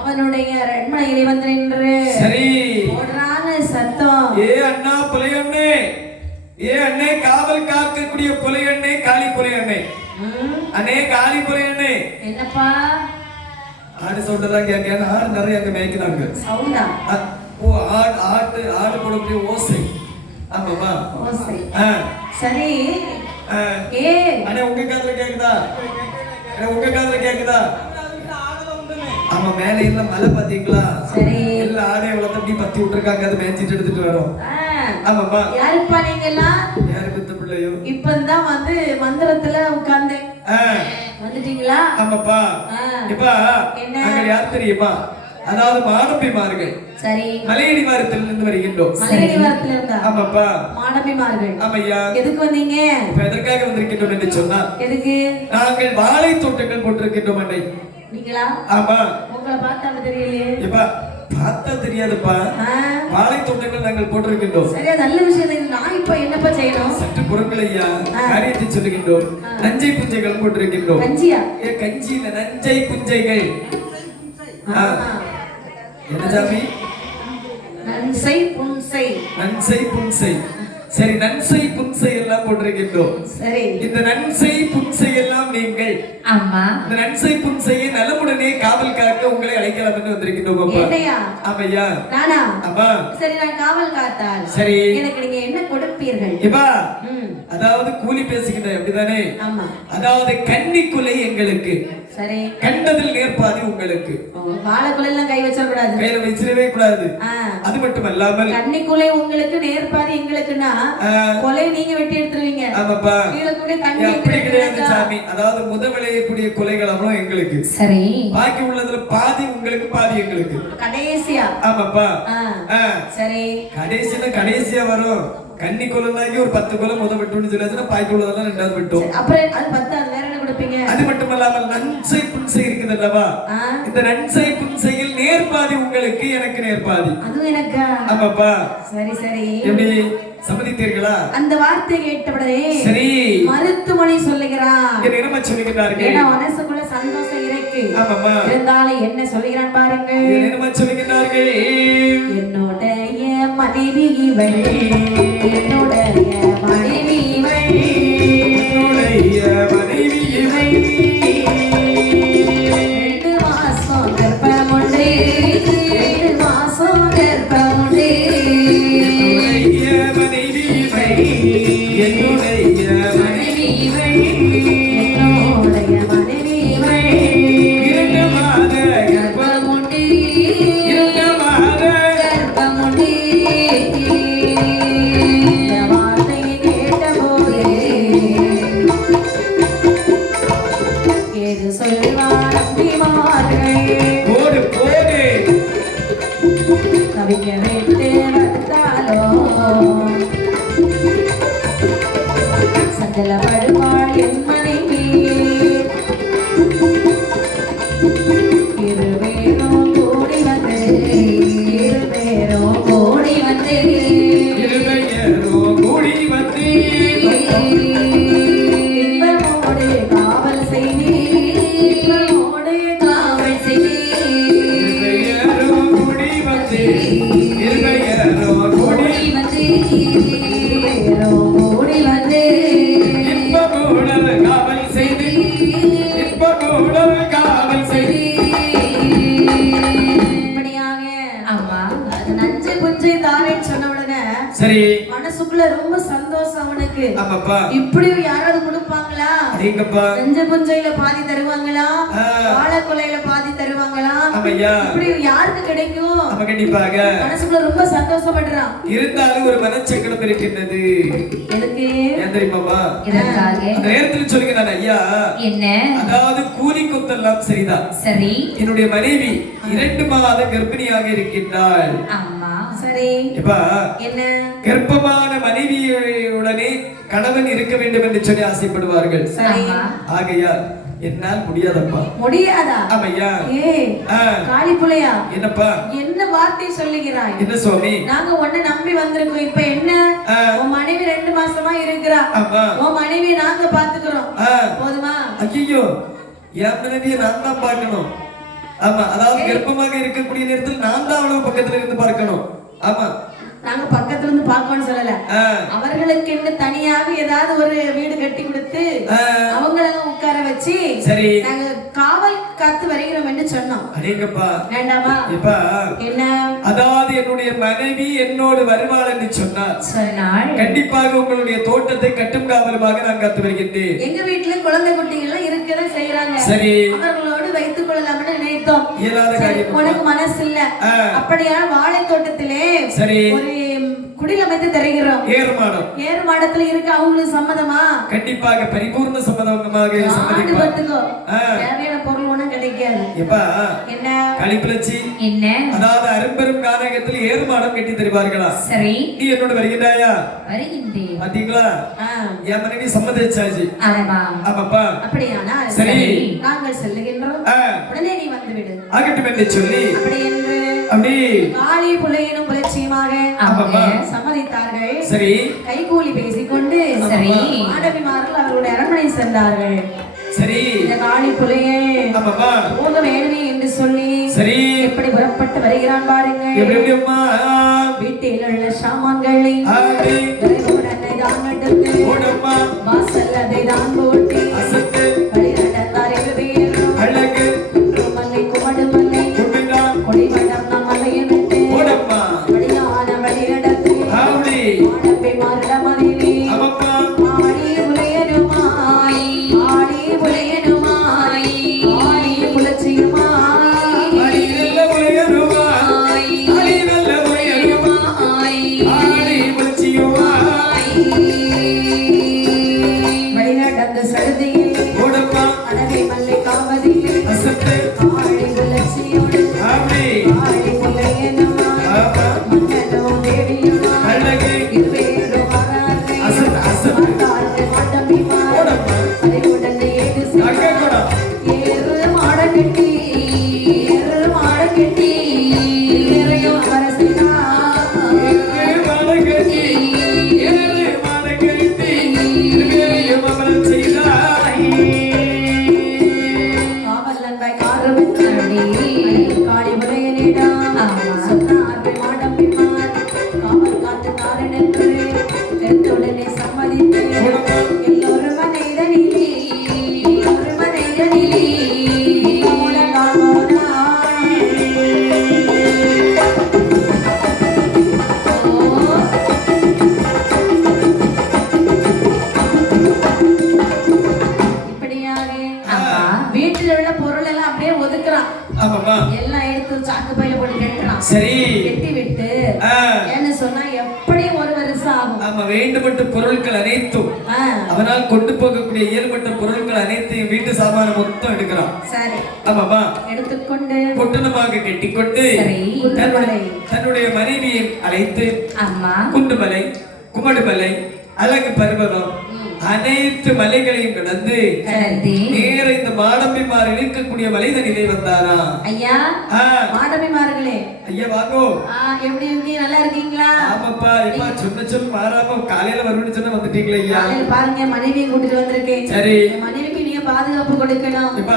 அவனுடைய அரண்மனையிலே வந்து நின்று சரி போடுறாங்க சத்தம். ஏ அண்ணா புலையண்ணே, ஏ அண்ணே காவல் காக்கக்கூடிய புலையண்ணே, காளி புலையண்ணே, அண்ணே காளி புலையண்ணே. என்னப்பா ஆடு சவுண்ட் எல்லாம் கேட்க ஆடு நிறைய அங்க மேய்க்கிறாங்க. சவுண்டா? ஓ ஆடு போடக்கூடிய ஓசை. ஆமாமா ஓசை. சரி. ஏ அண்ணே உங்க காதுல கேக்குதா? உங்க காதுல கேக்குதா? ஆமா மேல இல்ல மலை பாத்தீங்களா? சரி. இல்ல ஆடை வளர்த்து அப்படி பத்தி விட்டுருக்காங்க, அதை மேய்ச்சிட்டு எடுத்துட்டு வரோம். ஆமாமா. யாருப்பா நீங்கெல்லாம்? யாரு பெத்த பிள்ளையோ? இப்பதான் வந்து மந்திரத்துல உட்கார்ந்தேன். வந்துட்டீங்களா? ஆமாப்பா. இப்ப நாங்க யார் தெரியுமா? அதாவது மாடப்பிமார்கள். சரி. மலையடி வாரத்திலிருந்து வருகின்றோம். மலையடி வாரத்துல இருந்தா? ஆமாப்பா. மாடப்பிமார்கள். ஆமையா. எதுக்கு வந்தீங்க? இப்ப எதற்காக வந்திருக்கின்றோம் என்று சொன்னா, எதுக்கு? நாங்கள் வாழை தோட்டங்கள் போட்டிருக்கின்றோம் அண்ணை. நீங்களா? ஆமா. உங்களை பார்த்தா தெரியலையே. இப்ப பார்த்தா தெரியாதுப்பா. வாழை தோட்டங்கள் நாங்கள் போட்டிருக்கின்றோம். சரியா, நல்ல விஷயம். நான் இப்ப என்னப்பா செய்யணும்? சற்று பொருட்கள் ஐயா, காரியத்தை சொல்லுகின்றோம். நஞ்சை புஞ்சைகள் போட்டிருக்கின்றோம். கஞ்சியா? கஞ்சி இல்ல, நஞ்சை புஞ்சைகள். என்ன சாமி? நன்சை புன்சை. நன்சை புன்சை. சரி, நன்சை புன்சை எல்லாம் போட்டிருக்கின்றோம். சரி. இந்த நன்சை புன்சை எல்லாம் நீங்கள். ஆமா. இந்த நன்சை புன்சையை நலமுடனே காவல் காக்க உங்களை அழைக்கலாம் என்று வந்திருக்கின்றோம் அப்பா. என்னையா? ஆமையா. நானா? ஆமா. சரி, நான் காவல் காத்தால் சரி எனக்கு நீங்க என்ன கொடுப்பீர்கள்? இப்பா அதாவது கூலி பேசுகின்ற அப்படிதானே? ஆமா. அதாவது கன்னி குலை எங்களுக்கு. சரி. கண்டதில் நேர்பாதி உங்களுக்கு. வாழைக்குலையில கை வச்ச கூடாது. கையில வச்சிடவே கூடாது. அது மட்டும் அல்லாமல் கன்னிக்குலை உங்களுக்கு நேர்பாதி எங்களுக்குன்னா கொலை நீங்க வெட்டி எடுத்துருவீங்க. ஆமாப்பா. கீழ கூட தண்ணி அப்படி கிடையாது சாமி. அதாவது முதவிளையக்கூடிய கொலைகள் அப்புறம் எங்களுக்கு. சரி. பாக்கி உள்ளதுல பாதி உங்களுக்கு பாதி எங்களுக்கு. கடைசியா? ஆமாப்பா. சரி. கடைசியா வரும். கன்னி கொலைனாக்கி ஒரு 10 கொலை விட்டுன்னு சொல்லாச்சுன்னா பாக்கி உள்ளதெல்லாம் 2வது விட்டோம். அப்புறம் அது 10 வேற என்ன கொடுப்பீங்க? அது மட்டும் இல்லாமல் நன்சை புன்சை இருக்குது அல்லவா? இந்த நன்சை புன்சையில் நேர்பாதி உங்களுக்கு, எனக்கு நேர்பாதி. அதுவும் எனக்கு. ஆமாப்பா. சரி சரி. எப்படி சம்மதித்தீர்களா? அந்த வார்த்தை கேட்டவுடனே சரி மருத்துவமனை சொல்லுகிறான். என்ன சொல்லுகிறார்கள்? ஏன்னா மனசுக்குள்ள சந்தோஷம் இருக்கு. ஆமாமா. இருந்தாலும் என்ன சொல்லுகிறான் பாருங்க. என்ன சொல்லுகிறார்கள்? என்னுடைய மனைவி இவள், என்னுடைய மனைவி இவள், என்னுடைய மனைவி இவள். 2 மாசம் கர்ப்பமுண்டு, 2 மாசம் கர்ப்பமுண்டு. என்னுடைய மனைவி இவள், என்னுடைய மனைவி இவள், என்னுடைய மனைவி இவள். 2 மாத கர்ப்பமுண்டு, 2 மாத கர்ப்பமுண்டு. இந்த வார்த்தையை கேட்டபோது ஏது சொல்வார் அம்பிமார்கள். போடு போடு. கவிக்க விட்டு வந்தாலோ சஞ்சலப்படுவாள் என் மனைவி. இருவேரும் கூடி வந்து, இருவேரும் கூடி வந்து, இருமையரோ கூடி வந்து, இன்பமோடு காவல் செய்தி, இன்பமோடு காவல் செய்தி. இருமையரோ கூடி வந்து, இருமையரோ கூடி வந்து, இருவேரும் கூடி வந்து, இன்பமோடு காவல் செய்து, இன்பமோடு காவல் செய்து. இப்படியாக அது நஞ்சு புஞ்சை தாரேன்னு சொன்ன உடனே சரி மனசுக்குள்ள ரொம்ப சந்தோஷம் அவனுக்கு. ஆமாப்பா. இப்படி யாராவது கொடுப்பாங்களா? அடேங்கப்பா. நஞ்சு புஞ்சையில பாதி தருவாங்களா? வாழைக்குலையில பாதி தருவாங்களா? ஆமையா. இப்படி யாருக்கு கிடைக்கும்? ஆமா கண்டிப்பாக. மனசுக்குள்ள ரொம்ப சந்தோஷப்படுறான். இருந்தாலும் ஒரு மனச்சக்கடம் இருக்கின்றது. எதுக்கு? ஏன் தெரியுமாமா? இதற்காக. அந்த நேரத்தில் சொல்லுகிறான் ஐயா. என்ன? அதாவது கூலி கொத்தெல்லாம் சரிதான். சரி. என்னுடைய மனைவி 2 மாத கர்ப்பிணியாக இருக்கின்றாள். ஆமா. சரி. இப்ப என்ன? கர்ப்பமான மனைவியுடனே கணவன் இருக்க வேண்டும் என்று சொல்லி ஆசைப்படுவார்கள். சரி. ஆகையால் என்னால் முடியாதப்பா. முடியாதா? ஆமையா. காளி புலையா? என்னப்பா? என்ன வார்த்தை சொல்லுகிறாய்? என்ன சுவாமி? நாங்க உன்னை நம்பி வந்திருக்கோம். இப்ப என்ன? உன் மனைவி 2 மாசமா இருக்கிறா. உன் மனைவி நாங்க பாத்துக்கிறோம். போதுமா? ஐயோ, என் மனைவியை நான் தான் பார்க்கணும். ஆமா, அதாவது கர்ப்பமாக இருக்கக்கூடிய நேரத்தில் நான் தான் அவ்வளவு பக்கத்துல இருந்து பார்க்கணும். ஆமா, நாங்க பக்கத்துல இருந்து பார்க்கணும்னு சொல்லல, அவர்களுக்கு என்று தனியாக ஏதாவது ஒரு வீடு கட்டி கொடுத்து அவங்கள உட்கார வச்சு சரி நாங்க காவல் காத்து வருகிறோம் என்று சொன்னோம். அடேங்கப்பா வேண்டாமா? இப்ப என்ன, அதாவது என்னுடைய மனைவி என்னோடு வருவாள் என்று சொன்னார், கண்டிப்பாக உங்களுடைய தோட்டத்தை கட்டும் காவலுமாக நான் காத்து வருகின்றேன். எங்க வீட்டுல குழந்தை குட்டிகள் எல்லாம் இருக்கதான் செய்யறாங்க. சரி, அவர்களோடு வைத்துக் கொள்ளலாம்னு நினைத்தோம். இயலாத காரியம். உனக்கு மனசு இல்ல. அப்படியான வாழை தோட்டத்திலே சரி ஒரு குடில் அமைத்து தருகிறோம். ஏறு மாடத்துல இருக்க அவங்களுக்கு சம்மதமா? கண்டிப்பாக பரிபூர்ண சம்மதமாக சம்மதிக்கோ. தேவையான பொருள் ஒண்ணும் கிடைக்காது. எப்பா என்ன கலிப்பிளச்சி என்ன, அதாவது அரும்பெரும் கானகத்தில் ஏறு மாடம் கட்டி தருவார்களா? சரி, நீ என்னோட வருகின்றாயா? வருகின்றேன். பாத்தீங்களா, என் மனைவி சம்மதிச்சாச்சு. ஆமாப்பா. அப்படியானா சரி நாங்கள் செல்லுகின்றோம், உடனே நீ வந்து விடு. ஆகட்டும் என்று சொல்லி அப்படி என்று அப்படி காளி புலையனும் புலட்சியமாக சம்மதித்தார்கள். சரி, கைகூலி பேசிக்கொண்டு சரி மாடவிமார்கள் அவருடைய அரண்மனை சென்றார்கள். சரி, இந்த காளி புலையே போக வேணுமே என்று சொல்லி சரி எப்படி புறப்பட்டு வருகிறான் பாருங்கள். வீட்டில் உள்ள சாமான்களை விரைவுடனே தான் எடுத்து வாசல் அதை தான் போட்டு வழி நடந்தார் 7 பேரும். அழகு மல்லை குமடு மல்லை கொடிமடம் நம் மலையை விட்டு வழியான வழி நடத்து மாடப்பை மாறுட மதிலே ஆடி புலையனுமாய் ஆடி புலையனுமாய் ஆடி புலச்சியுமாய் வழி நடந்த சடுதியில் அடவை மல்லை காவதில் ஆடி புலச்சியோடு ஆடி புலையனுமாய் மன்னனோ தேவியுமாய் இருவேரும் மாறார்கள் மாட்டமிமார் அதை உடனே ஏது ஏறு மாட கட்டி ஏறு மாட கட்டி நிறையும் அரசினா காவல் நண்பாய் காரமித்தாடி காளி முறையனிடம் சொன்னார்கள் மாடம்பிமார் காவல் காத்து காரணென்று தெரிந்துடனே சம்மதித்து எல்லோரும் மனைதனிலே எல்லோரும் மனைதனிலே வீட்டுல உள்ள பொருள் எல்லாம் அப்படியே ஒதுக்குறான். எல்லாம் எடுத்து சாக்கு பையில போட்டு கட்டுறான். சரி, கட்டி விட்டு என்ன சொன்னா எப்படி ஒரு வருஷம் ஆகும். ஆமா, வேண்டுமட்ட பொருட்கள் அனைத்தும் அவனால் கொண்டு போகக்கூடிய இயல்பட்ட பொருட்கள் அனைத்தையும் வீட்டு சாமான மொத்தம் எடுக்கிறான். சரி, ஆமாமா, எடுத்துக்கொண்டு பொட்டணமாக கட்டிக்கொண்டு தன்னுடைய மனைவியை அழைத்து குண்டுமலை குமடுமலை அழகு பர்வதம் அனைத்து மலைகளையும் கடந்து நேர இந்த மாடம்பிமார் இருக்கக்கூடிய மலைதனிலே வந்தாரா? ஐயா, மாடம்பிமார்களே, ஐயா வாங்கோ. எப்படி இருக்கீங்க? நல்லா இருக்கீங்களா? ஆமாப்பா, இப்ப சொன்ன மாறாம காலையில வரும்னு சொன்ன வந்துட்டீங்களா? ஐயா பாருங்க, மனைவியை கூட்டிட்டு வந்திருக்கேன். சரி, மனைவிக்கு நீங்க பாதுகாப்பு கொடுக்கணும். இப்ப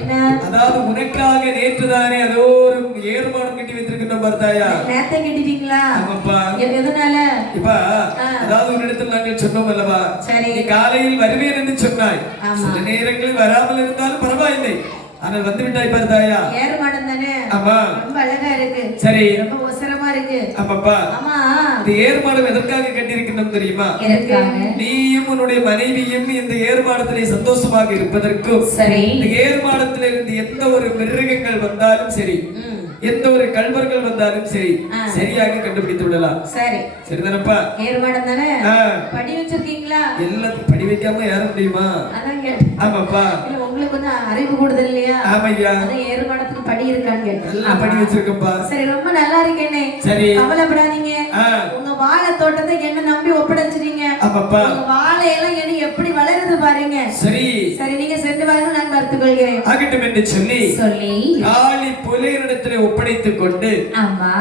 என்ன, அதாவது உனக்காக நேற்றுதானே அதோ ஒரு ஏறுமாடம் கட்டி வைத்திருக்கின்ற பார்த்தாயா? நேரத்தை கட்டிட்டீங்களா? ஆமாப்பா. எதனால? இப்ப அதாவது ஒரு இடத்துல நாங்கள் சொன்னோம் அல்லவா, சரி காலையில் வருவேன் என்று சொன்னாய். சில நேரங்களில் வராமல் இருந்தாலும் பரவாயில்லை, ஆனால் வந்து விட்டாய் பார்த்தாயா? ஏறுமாடம் தானே? ஆமா, ரொம்ப அழகா இருக்கு. சரி, ரொம்ப ஒசரமா இருக்கு. ஆமாப்பா. ஆமா, இந்த ஏறுமாடம் எதற்காக கட்டியிருக்கணும் தெரியுமா? நீயும் உன்னுடைய மனைவியும் இந்த ஏறுமாடத்திலே சந்தோஷமாக இருப்பதற்கும், இந்த ஏறுமாடத்தில இருந்து எந்த ஒரு மிருகங்கள் வந்தாலும் சரி, எந்த ஒரு கல்வர்கள் வந்தாலும் சரி, சரியாக கண்டுபிடித்து விடலாம். சரி, சரிதானப்பா? ஏறுமாடம் தானே? படி வச்சிருக்கீங்களா? எல்லாத்தையும் படி வைக்காம ஏற முடியுமா? ஆமாப்பா. உங்களுக்கு வந்து அறிவு கூடுதல் இல்லையா? ஆமையா, ஏறுமாடத்துக்கு படி இருக்கான்னு எல்லாம் படி வச்சிருக்கப்பா. சரி, ரொம்ப நல்லா இருக்கேனே. சரி, கவலைப்படாதீங்க. உங்க வாழை தோட்டத்தை என்ன நம்பி ஒப்படைச்சிட்டீங்க. ஆமாப்பா, உங்க வாழையெல்லாம் என்ன எப்படி வளருது பாருங்க. சரி சரி, நீங்க சென்று வாருங்க, நான் பார்த்துக் கொள்கிறேன். ஆகட்டும் என்று சொல்லி காளி புலையனிடத்திலே ஒப்படைத்துக் கொண்டு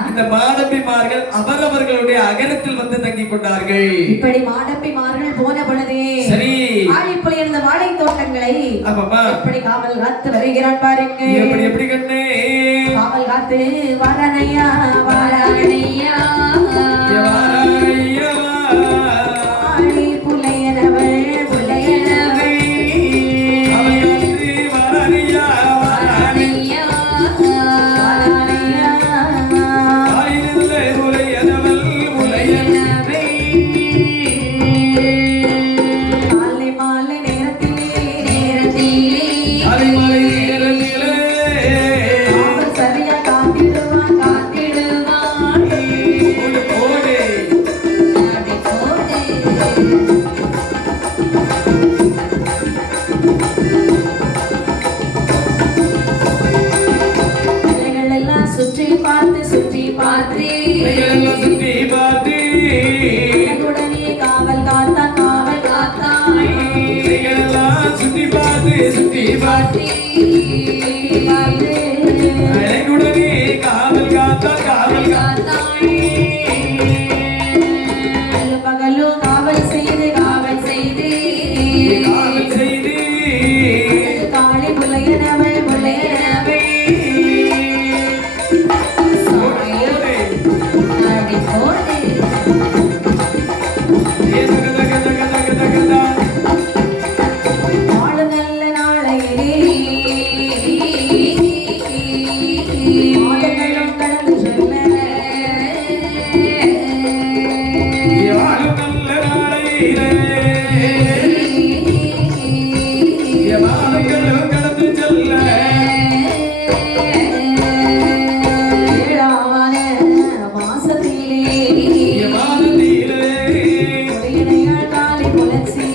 இந்த மாடம்பிமார்கள் அவரவர்களுடைய அகரத்தில் வந்து தங்கிக் கொண்டார்கள். இப்படி மாடம்பிமார்கள் போன பொழுதே சரி காளி புலையன் இந்த வாழை தோட்டங்களை எப்படி காவல் காத்து வருகிறான் பாருங்க. எப்படி எப்படி கண்ணே காவல் காத்து வாரானையா வாரானையா வாரானையா பார்த்து உடனே காவல் காத்தான் காவல் காத்தான் இதையெல்லாம் சுத்தி பார்த்து அழகுடனே காவல் காத்தான் காவல் காத்தான் பகலும் காவல் செய்து காவல் செய்து காளி புலையனவள் அடி போது நாடு நல்ல நாளையிலே மாதங்களும் கடந்து சொல்ல யாரும் நல்ல நாளையிலே மாதங்களும் கடந்து செல்ல ஏழாவன மாசத்திலே மாதத்திலே உடையணையாள் காலை புலச்சி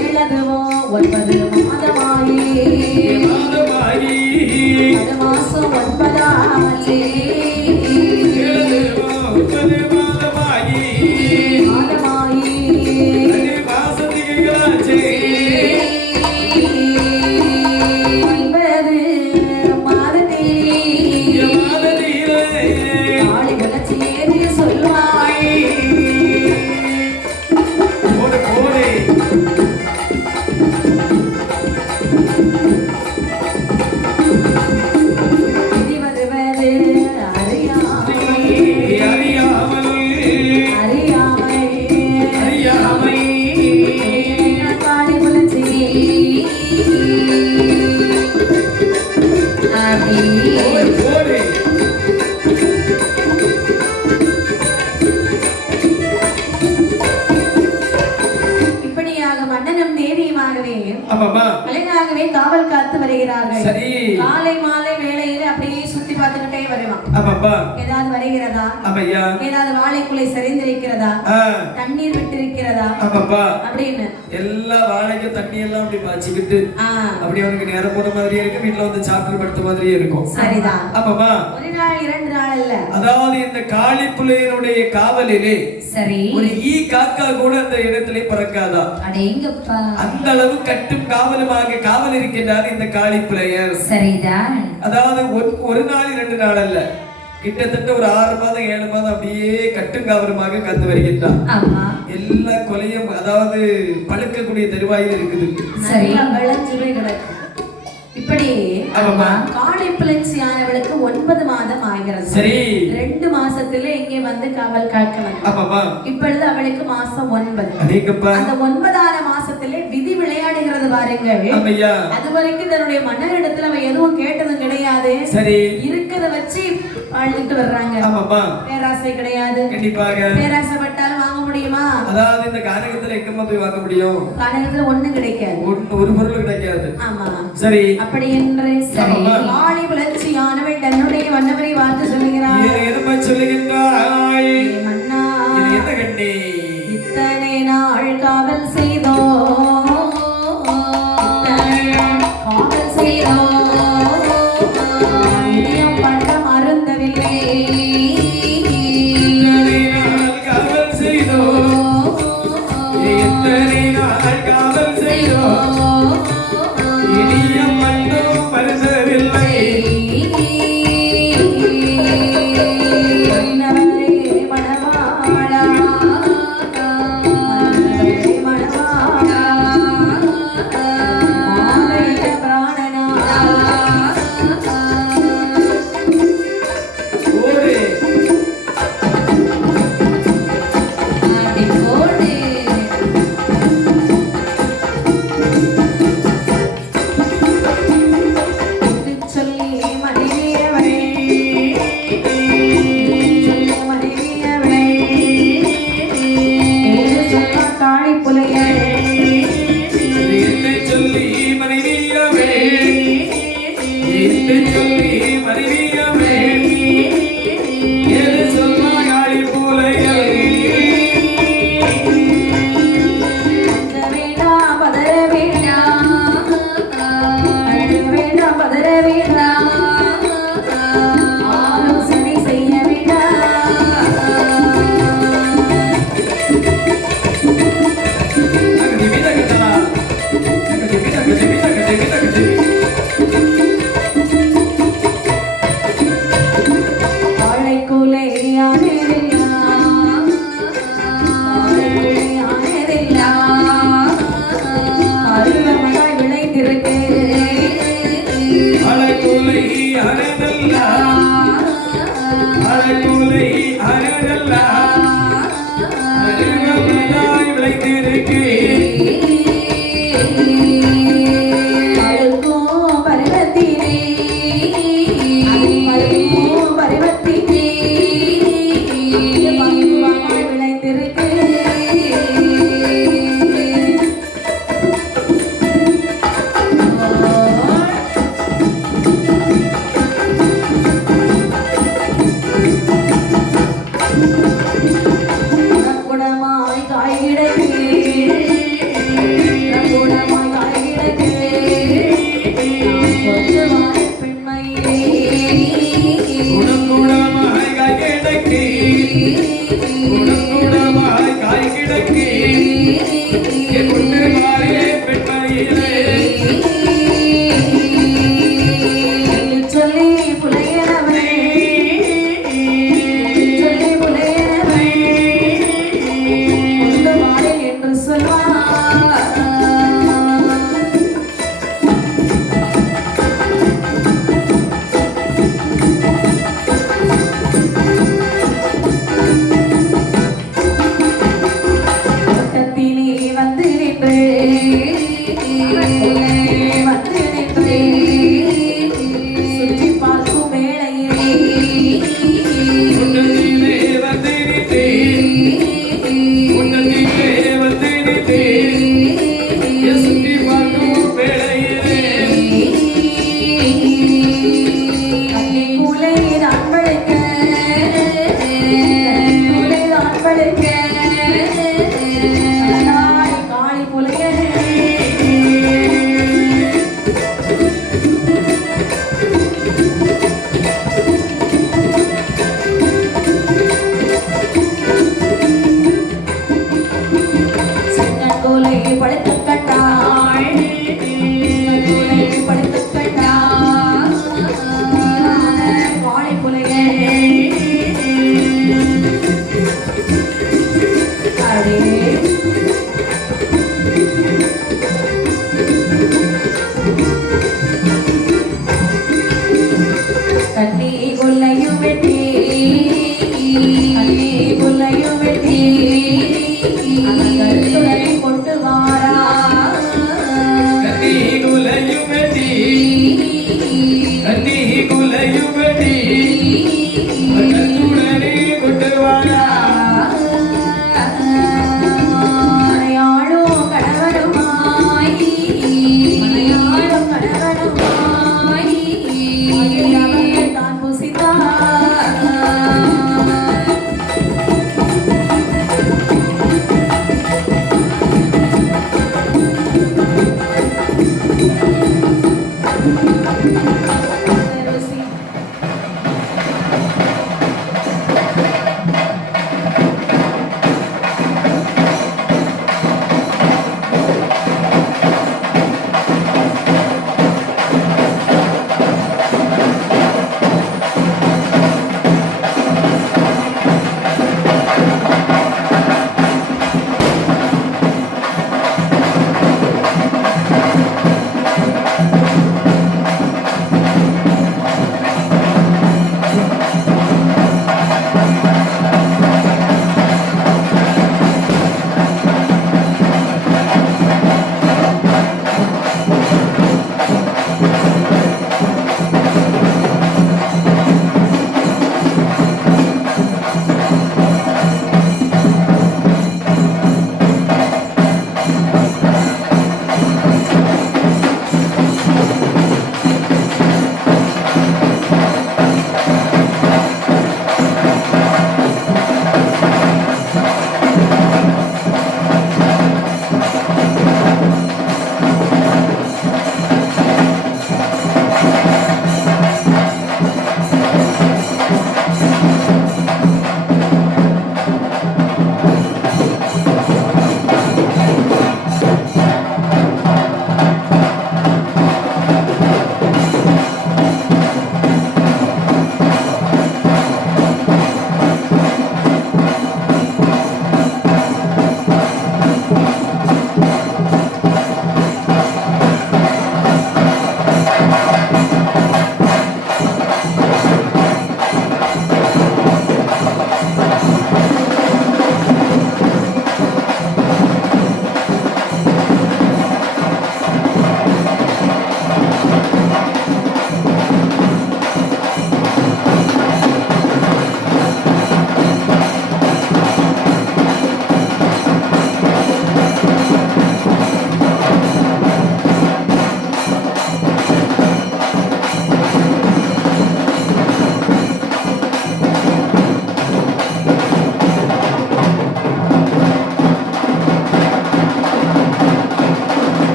ஏழதுவோ 9 மாதமாயி மாதமாகி அது மாசம் 9ஆமலே ஒன்பது மாதமாகி மாதமாயி அது மாசத்திகளாச்சே 9 மாதத்திலே மாதத்திலே காளி புலச்சி ஏறி சொல்வாள் போடு போடு விதி வருவது அறியாமை அறியாமல் அறியாமை காளி புலச்சி போடு போடு இப்படியாக மன்னனும் தேவியுமாகவே ஆமாமா அழகாகவே காவல் காத்து வருகிறார்கள் சரி காலை மாலை வேளையில அப்படியே சுத்தி பார்த்துக்கிட்டே வருவான் ஆமாப்பா ஏதாவது வருகிறதா ஆமையா ஏதாவது வாழைக்குலை சரிந்திருக்கிறதா தண்ணீர் விட்டிருக்கிறதா ஆமாப்பா அப்படின்னு எல்லா வாழைக்கும் தண்ணி எல்லாம் அப்படி பாய்ச்சிக்கிட்டு ஆ, அப்படி அவனுக்கு நேரம் போன மாதிரியே இருக்கு வீட்டுல வந்து சாப்பிட்டு படுத்த மாதிரியே இருக்கும் சரிதான் ஆமாமா ஒரு நாள் 2 நாள் அல்ல அதாவது இந்த காளிப்புள்ளையனுடைய காவலிலே சரி ஒரு ஈ காக்கா கூட அந்த இடத்திலே பறக்காதா அடேங்கப்பா அந்த அளவு கட்டும் காவலுமாக காவல் இருக்கின்றார் இந்த காளிப்புள்ளையர் சரிதான் அதாவது ஒரு நாள் 2 நாள் அல்ல கிட்டத்தட்ட ஒரு 6 மாதம் 7 மாதம் அப்படியே கட்டுங்காவலுமாக காத்து வருகின்றார் ஆமா எல்லா கொலையும் அதாவது பழுக்கக்கூடிய தருவாயில் இருக்குது சரி விளைஞ்சுவே கிடக்கு இப்படி ஆமாமா. காளை புலன்சியானவளுக்கு 9 மாதம் ஆகிறது சரி 2 மாசத்துல இங்கே வந்து காவல் காக்க ஆமாமா இப்பொழுது அவளுக்கு மாசம் 9 அதேங்கப்பா அந்த 9ஆம் மாசத்துல விதி விளையாடுகிறது பாருங்கள் ஆமையா அது வரைக்கும் தன்னுடைய மன்னரிடத்துல அவ எதுவும் கேட்டதும் கிடையாது சரி இருக்கத வச்சு வாழ்ந்துட்டு வர்றாங்க ஆமாமா பேராசை கிடையாது கண்டிப்பாக பேராசைப்பட்டாலும் வாங்க முடியுமா அதாவது இந்த கானகத்துல எங்கம்மா போய் வாங்க முடியும் கானகத்துல ஒண்ணும் கிடைக்காது ஒரு பொருள் கிடைக்காது ஆமா சரி அப்படி என்று சரி காளி புலர்ச்சியானவள் தன்னுடைய வண்ணவரை பார்த்து சொல்லுகிறாள் எதுமா சொல்லுகின்றாய் "ஏ மன்னா இது என்ன கண்ணே இத்தனை நாள் காவல் செய்தோம் காவல் செய்தோம் இதயம் பண்ண மருந்தவில்லை இத்தனை நாள் காவல் செய்தோம் இத்தனை நாள் காவல் செய்தோம் இனியம் மட்டும் மருந்தவில்லை மன்னவரே மணவாளா விளக்கு என் கொண்டு மாறே பெண்மையிலே சொல்லி புலையரவை சொல்லி புலையரவை கொண்டு வாரேன் என்று சொல்வார்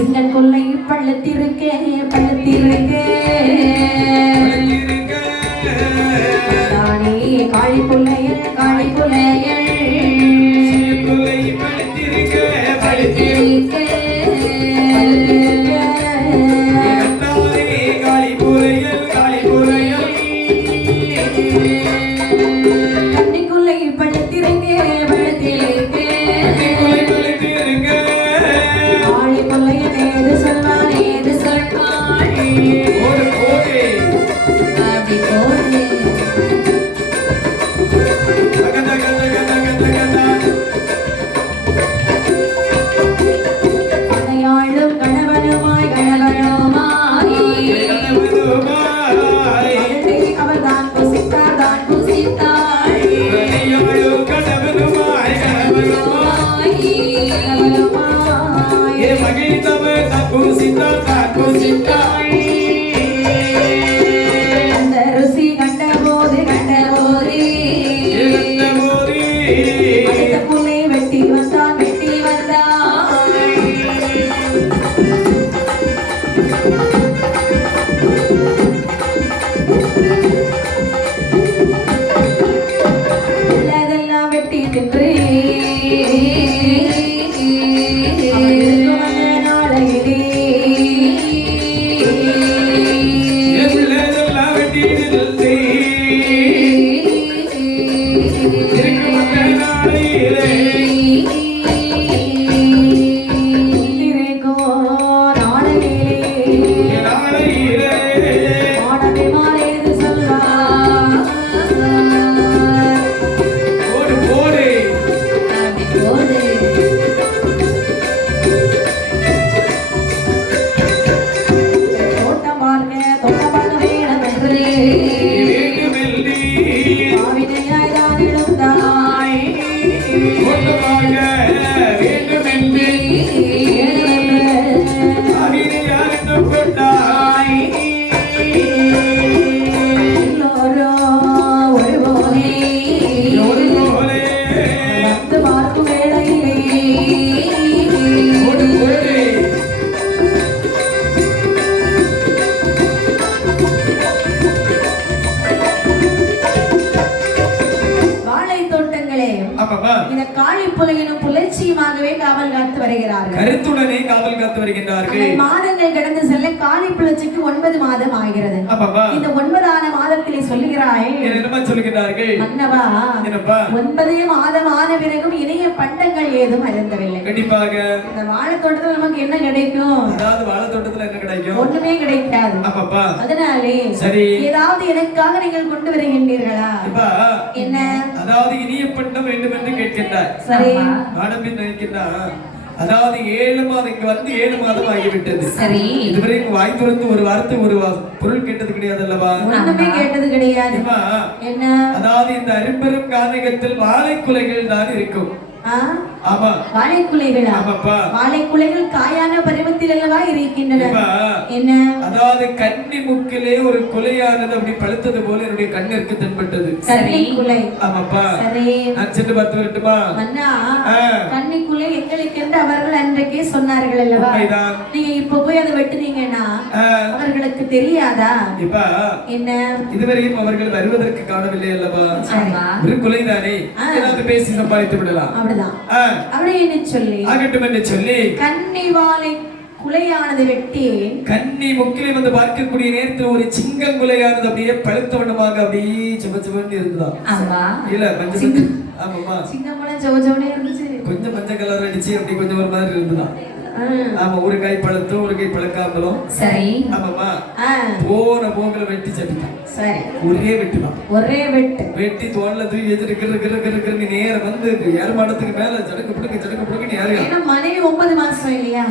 சிங்கன் கொள்ளை பள்ளத்திருக்கே பள்ளத்திருக்கே தானே காளி கொள்ளையல் காளி கொள்ளையல் பள்ளத்திருக்கே கருத்துடனே காவல் காத்து வருகின்றார்கள். மாதங்கள் கடந்து செல்ல காளி புலச்சிக்கு 9 மாதம் ஆகிறது. இந்த 9ஆன மாதத்திலே சொல்லுகிறாய் என்னமா சொல்லுகிறார்கள் மன்னவா, என்னப்பா 9 மாதம் ஆன பிறகும் இணைய பண்டங்கள் ஏதும் அருந்தவில்லை. கண்டிப்பாக இந்த வாழைத்தோட்டத்துல நமக்கு என்ன கிடைக்கும்? அதாவது வாழைத்தோட்டத்துல என்ன கிடைக்கும்? ஒண்ணுமே கிடைக்காது. அப்பப்பா அதனாலே சரி ஏதாவது எனக்காக நீங்கள் கொண்டு வருகின்றீர்களா? என்ன? அதாவது இனிய பண்டம் வேண்டும் என்று கேட்கின்றார். சரி மாடம்பின் நினைக்கின்றார். அதாவது 7 மாதம் இங்க வந்து 7 மாதம் ஆகிவிட்டது. சரி இதுவரை வாய் திறந்து ஒரு வார்த்தை ஒரு பொருள் கேட்டது கிடையாது அல்லவா? ஒண்ணுமே கேட்டது கிடையாது. என்ன? அதாவது இந்த அரும்பெரும் கானகத்தில் வாழை குலைகள் தான் இருக்கும். ஆமா வாழைக்குலைகளா? ஆமாப்பா. வாழைக்குலைகள் காயான பருவத்தில் அல்லவா இருக்கின்றன. என்ன? அதாவது கன்னி முக்கிலே ஒரு குலையானது அப்படி பழுத்தது போல என்னுடைய கண்ணிற்கு தென்பட்டது. சரி குலை. ஆமாப்பா. சரி நான் சென்று பார்த்து வரட்டுமா? மன்னா, கன்னி குலை எங்களுக்கு என்று அவர்கள் அன்றைக்கே சொன்னார்கள் அல்லவா? நீங்க இப்ப போய் அதை வெட்டுனீங்கன்னா அவர்களுக்கு தெரியாதா? இப்ப என்ன? இதுவரையும் அவர்கள் வருவதற்கு காணவில்லை அல்லவா? ஒரு குலைதானே, ஏதாவது பேசி சம்பாதித்து விடலாம். அப்படின்னு சொல்லி ஆகட்டும் என்று சொல்லி கன்னி வாழை குலையானது வெட்டி கன்னி முக்கிலே வந்து பார்க்கக்கூடிய நேரத்தில் ஒரு சிங்கம் குலையானது அப்படியே பழுத்த வண்ணமாக அப்படியே சிவச்சிவன் இருந்ததா? ஆமா இல்ல மஞ்சள் ஆமாமா சிங்கம் போல சிவச்சிவனே இருந்துச்சு. கொஞ்சம் மஞ்சள் கலர் அடிச்சு அப்படி கொஞ்சம் ஒரு மாதிரி இருந்ததா? ஆமா, ஒரு கை பழுத்தும் ஒரு கை பழுக்காமலும். சரி ஆமாமா. போன போகல வெட்டி சட்டிட்டான். சரி ஒரே வெட்டுதான், ஒரே வெட்டு வெட்டி தோல்ல தூக்கி வச்சிருக்கிற நீ நேரம் வந்து ஏர்மாடத்துக்கு மேல ஜடக்கு புடுக்கு யாரு? ஏன்னா மனைவி 9 மாசம் இல்லையா?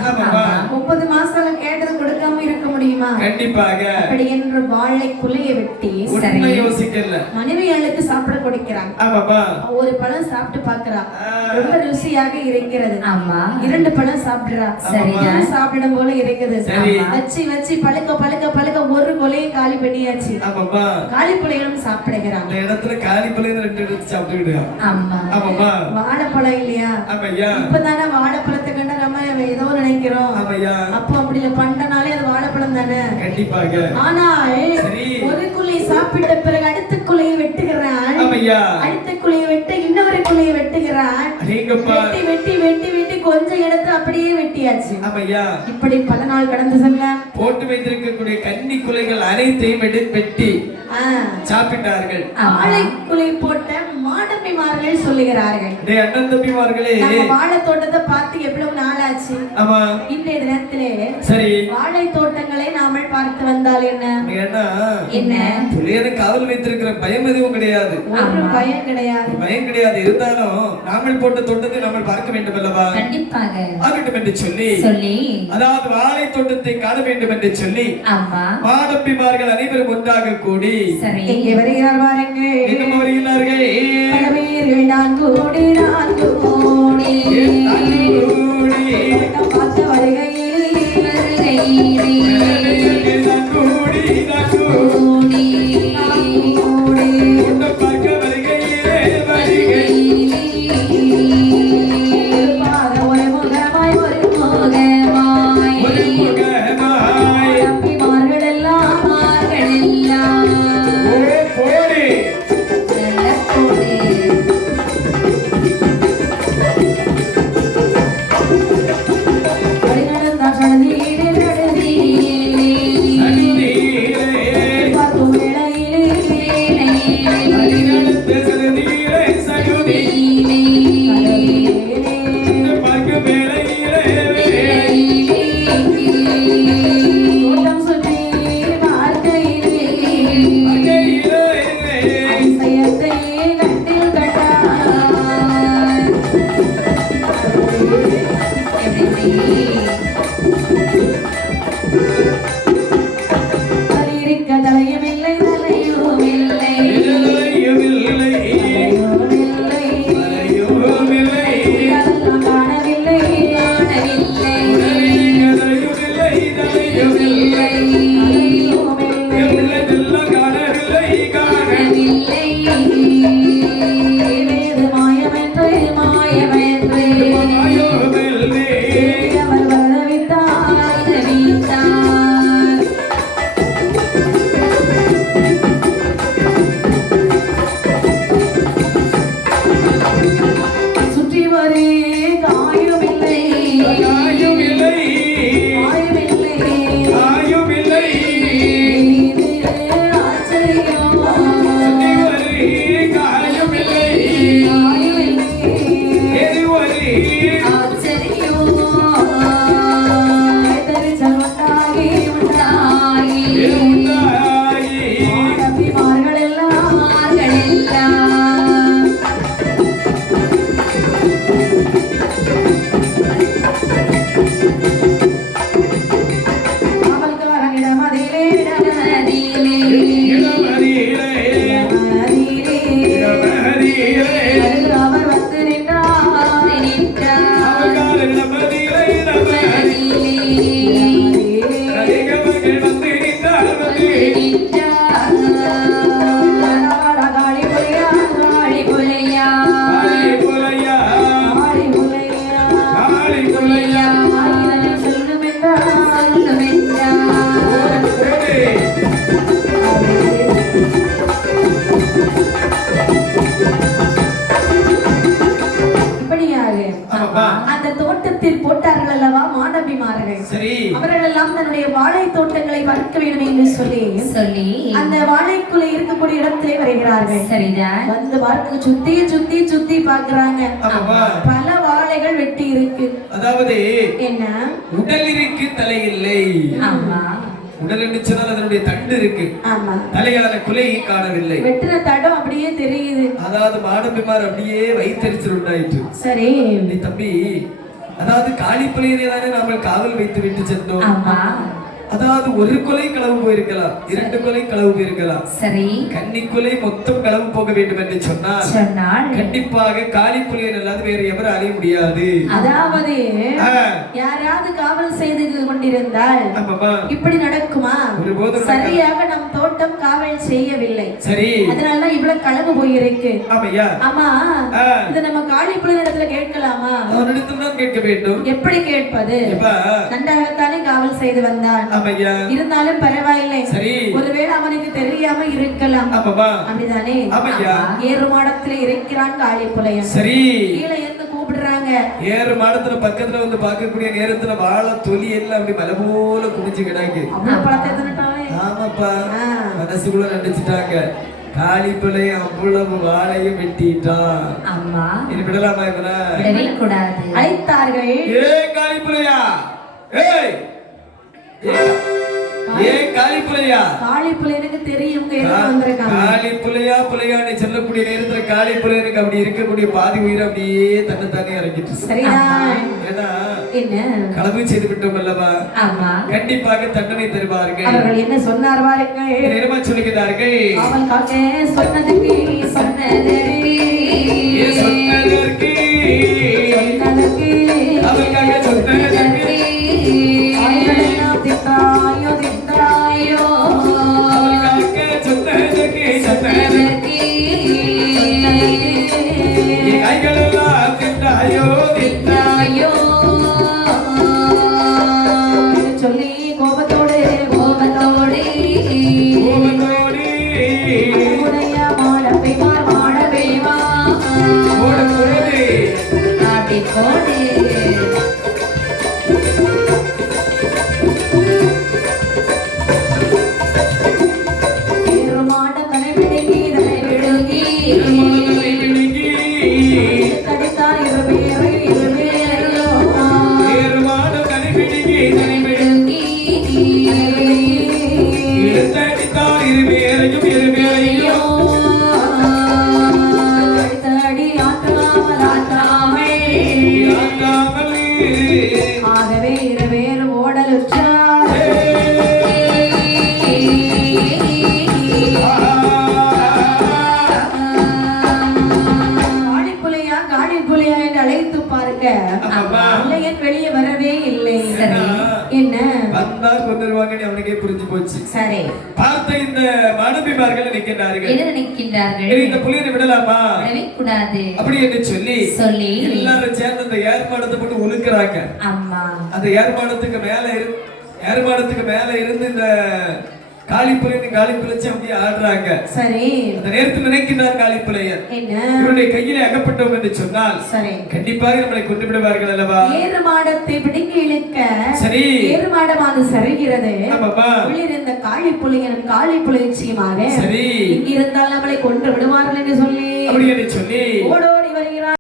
9 மாசம் கேட்டது கொடுக்காம இருக்க முடியுமா? கண்டிப்பாக. அப்படி என்று வாழை குலையை வெட்டி சரி யோசிக்கல மனைவிகளுக்கு சாப்பிட கொடுக்கிறாங்க. ஆமாப்பா. ஒரு பழம் சாப்பிட்டு பாக்குறா, ரொம்ப ருசியாக இருக்கிறது. ஆமா. 2 பழம் சாப்பிடுறா, சரிதான் சாப்பிடும் போல இருக்குது. வச்சு வச்சு பழுக்க பழுக்க பழுக்க ஒரு கொலையை காலி பண்ணியாச்சு. காலி கொலைகளும் சாப்பிடுகிறான். இந்த இடத்துல காலி கொலையை 2 எடுத்து சாப்பிட்டுக்கிட்டான். ஆமா வாழைப்பழம் இல்லையா? இப்பதானே வாழைப்பழத்தை கண்ட நம்ம ஏதோ நினைக்கிறோம். அப்ப கண்டிப்பாக. ஆனால் சரி. ஒரு குலை சாப்பிட்ட பிறகு அடுத்த குலையை வெட்டுகிறான். ஆமையா. அடுத்த குலையை வெட்ட இன்னொரு குலையை வெட்டுகிறான். அடேங்கப்பா. வெட்டி வெட்டி வெட்டி வெட்டி கொஞ்சம் இடத்துல அப்படியே வெட்டியாச்சு. ஆமையா. இப்படி பல நாள் கடந்து செல்ல போட்டு வைத்திருக்கக்கூடிய கன்னி குலைகள் அனைத்தையும் வெட்டி சாப்பிட்டார்கள். வாழை குலை போட்ட மாடப்பிமார்கள் சொல்லுகிறார்கள். அண்ணன் தம்பிமார்களே, நம்ம வாழை தோட்டத்தை பார்த்து எவ்வளவு நாள் ஆச்சு. ஆமா. இன்றைய தினத்திலே சரி வாழை தோட்டங்களை நாம பார்த்து வந்தால் என்ன என்ன புள்ளையனை காவல் வைத்திருக்கிற பயம் எதுவும் கிடையாது. ஒரு பயம் கிடையாது. பயம் கிடையாது. இருந்தாலும் நாமல் போட்ட தோட்டத்தை நாமல் பார்க்க வேண்டும் அல்லவா? கண்டிப்பாக ஆகட்டும் என்று சொல்லி அதாவது வாழை தோட்டத்தை காண வேண்டும் என்று சொல்லி மாடப்பிமார்கள் அனைவரும் ஒன்றாக கூடி இங்கே வருகிறார் பாருங்கள். எங்கும் வருகிறார்கள். பலவேர்கள் நான்கு கோடி நான்கு கோடி பார்த்த வருகையிலே வாழை தோட்டங்களை பார்க்க வேண்டும் என்று சொல்லி அந்த வாழைக்குள்ள இருக்கக்கூடிய இடத்திலே வருகிறார்கள். சரிதான். வந்து பார்க்க சுத்தி சுத்தி சுத்தி பாக்குறாங்க. பல வாழைகள் வெட்டி இருக்கு. அதாவது என்ன உடல் இருக்கு தலை இல்லை. ஆமா. உடல் இருந்துச்சுனால் அதனுடைய தண்டு இருக்கு. ஆமா. தலையான குலையை காணவில்லை. வெட்டின தடம் அப்படியே தெரியுது. அதாவது மாடபிமார் அப்படியே வயிற்றெரிச்சல் உண்டாயிற்று. சரி நீ தம்பி, அதாவது காளிப்பள்ளியை தானே நாம காவல் வைத்து விட்டு சென்றோம். ஆமா. அதாவது ஒரு கொலை களவு போயிருக்கலாம், 2 கொலை களவு போயிருக்கலாம். சரி. கன்னி கொலை மொத்தம் களவு போக வேண்டும் என்று சொன்னால் கண்டிப்பாக காளிப்புலியன் அல்லாது வேற எவரும் அறிய முடியாது. அதாவது யாராவது காவல் செய்து கொண்டிருந்தால் ஆமாமா இப்படி நடக்குமா? ஒருபோதும் சரியாக நம் தோட்டம் காவல் செய்யவில்லை. சரி, அதனாலதான் இவ்வளவு கலவு போயிருக்கு. ஆமையா. ஆமா, இத நம்ம காளிப்புலன் இடத்துல கேட்கலாமா? அவனிடத்தில் தான் கேட்க வேண்டும். எப்படி கேட்பது? நன்றாகத்தானே காவல் செய்து வந்தான். ஆமையா. இருந்தாலும் பரவாயில்லை. சரி, ஒருவேளை அவனுக்கு தெரியாம இருக்கலாம். ஆமாமா. அப்படிதானே? ஆமையா. ஏறு மாடத்துல இருக்கிறான் காளிப்புலையன். சரி, கீழே இருந்து கூப்பிடுறாங்க. ஏறு மாடத்துல பக்கத்துல வந்து பார்க்கக்கூடிய நேரத்துல வாழை தொலி எல்லாம் அப்படி மலை போல குடிச்சு கிடாக்கு. அவ்வளவு பழத்தை தின்னுட்டாவே. ஆமாப்பா, மனசுக்குள்ள நினைச்சிட்டாங்க காளிப்புலை அவ்வளவு வாழையும் வெட்டிட்டான். அம்மா இனி விடலாமா? இவனை விடக்கூடாது. அழைத்தார்கள். ஏ காளிப்புலையா, ஏய் ஏ காளிப்புலையா. காளிப்புலையனுக்கு தெரியும் வந்திருக்காங்க. காளிப்புலையா புலையான்னு சொல்லக்கூடிய நேரத்துல காளிப்புலையனுக்கு அப்படி இருக்கக்கூடிய பாதி உயிர் அப்படியே தன்னைத்தானே இறங்கிட்டு. சரிதான். ஏன்னா என்ன களவு செய்து விட்டோம் அல்லவா? ஆமா, கண்டிப்பாக தண்டனை தருவார்கள். அவர்கள் என்ன சொன்னார் பாருங்கள். நேரமா சொல்லுகிறார்கள். அவன் காக்க சொன்னதுக்கு சொன்னதற்கு சொன்னதற்கு சொன்னதற்கு அவளுக்காக சொன்னதற்கு திட்டாயோ திட்டாயோ அவளுக்காக சொன்னதற்கு சொன்னதற்கு கைகளெல்லாம் திட்டாயோ திட்டாயோ சொல்லி கோபத்தோடு கோபத்தோடு கோபத்தோடு உடைய மாடப்பேவா மாடப்பேவா ஓடு போடு நாட்டி போடு. ஆகவே இரவேறு ஓடலுற்றார். காளிப்புலையா காளிப்புலையா என்று அழைத்து பார்க்க புலையன் வெளியே வரவே இல்லை. என்ன வந்தா கொண்டுருவாங்கன்னு அவனுக்கே புரிஞ்சு போச்சு. சரி, பார்த்த இந்த மாணவிமார்கள் நிற்கின்றார்கள். இந்த புலியை விடலாமா? கூடாது அப்படி என்று சொல்லி எல்லாரும் சேர்ந்து அந்த ஏற்பாடத்தை போட்டு உழுக்கிறாங்க. அந்த ஏற்பாடத்துக்கு மேல இருந்து இந்த காளிப்புலைச்சு அப்படியே ஆடுறாங்க. சரி, அந்த நேரத்தில் நினைக்கின்றார் காளிப்புலையர், இவருடைய கையிலே அகப்பட்டோம் என்று சொன்னால் கண்டிப்பாக நம்மளை கொண்டு விடுவார்கள் அல்லவா? ஏறு மாடத்தை பிடிங்கி இழுக்க சரி, ஏறு மாடமாக சரிகிறது. உள்ளிருந்த காளிப்புலையனும் காளிப்புலைச்சியுமாக சரி இங்கிருந்தால் நம்மளை கொண்டு விடுவார்கள் என்று சொல்லி அப்படி என்று சொல்லி ஓடோ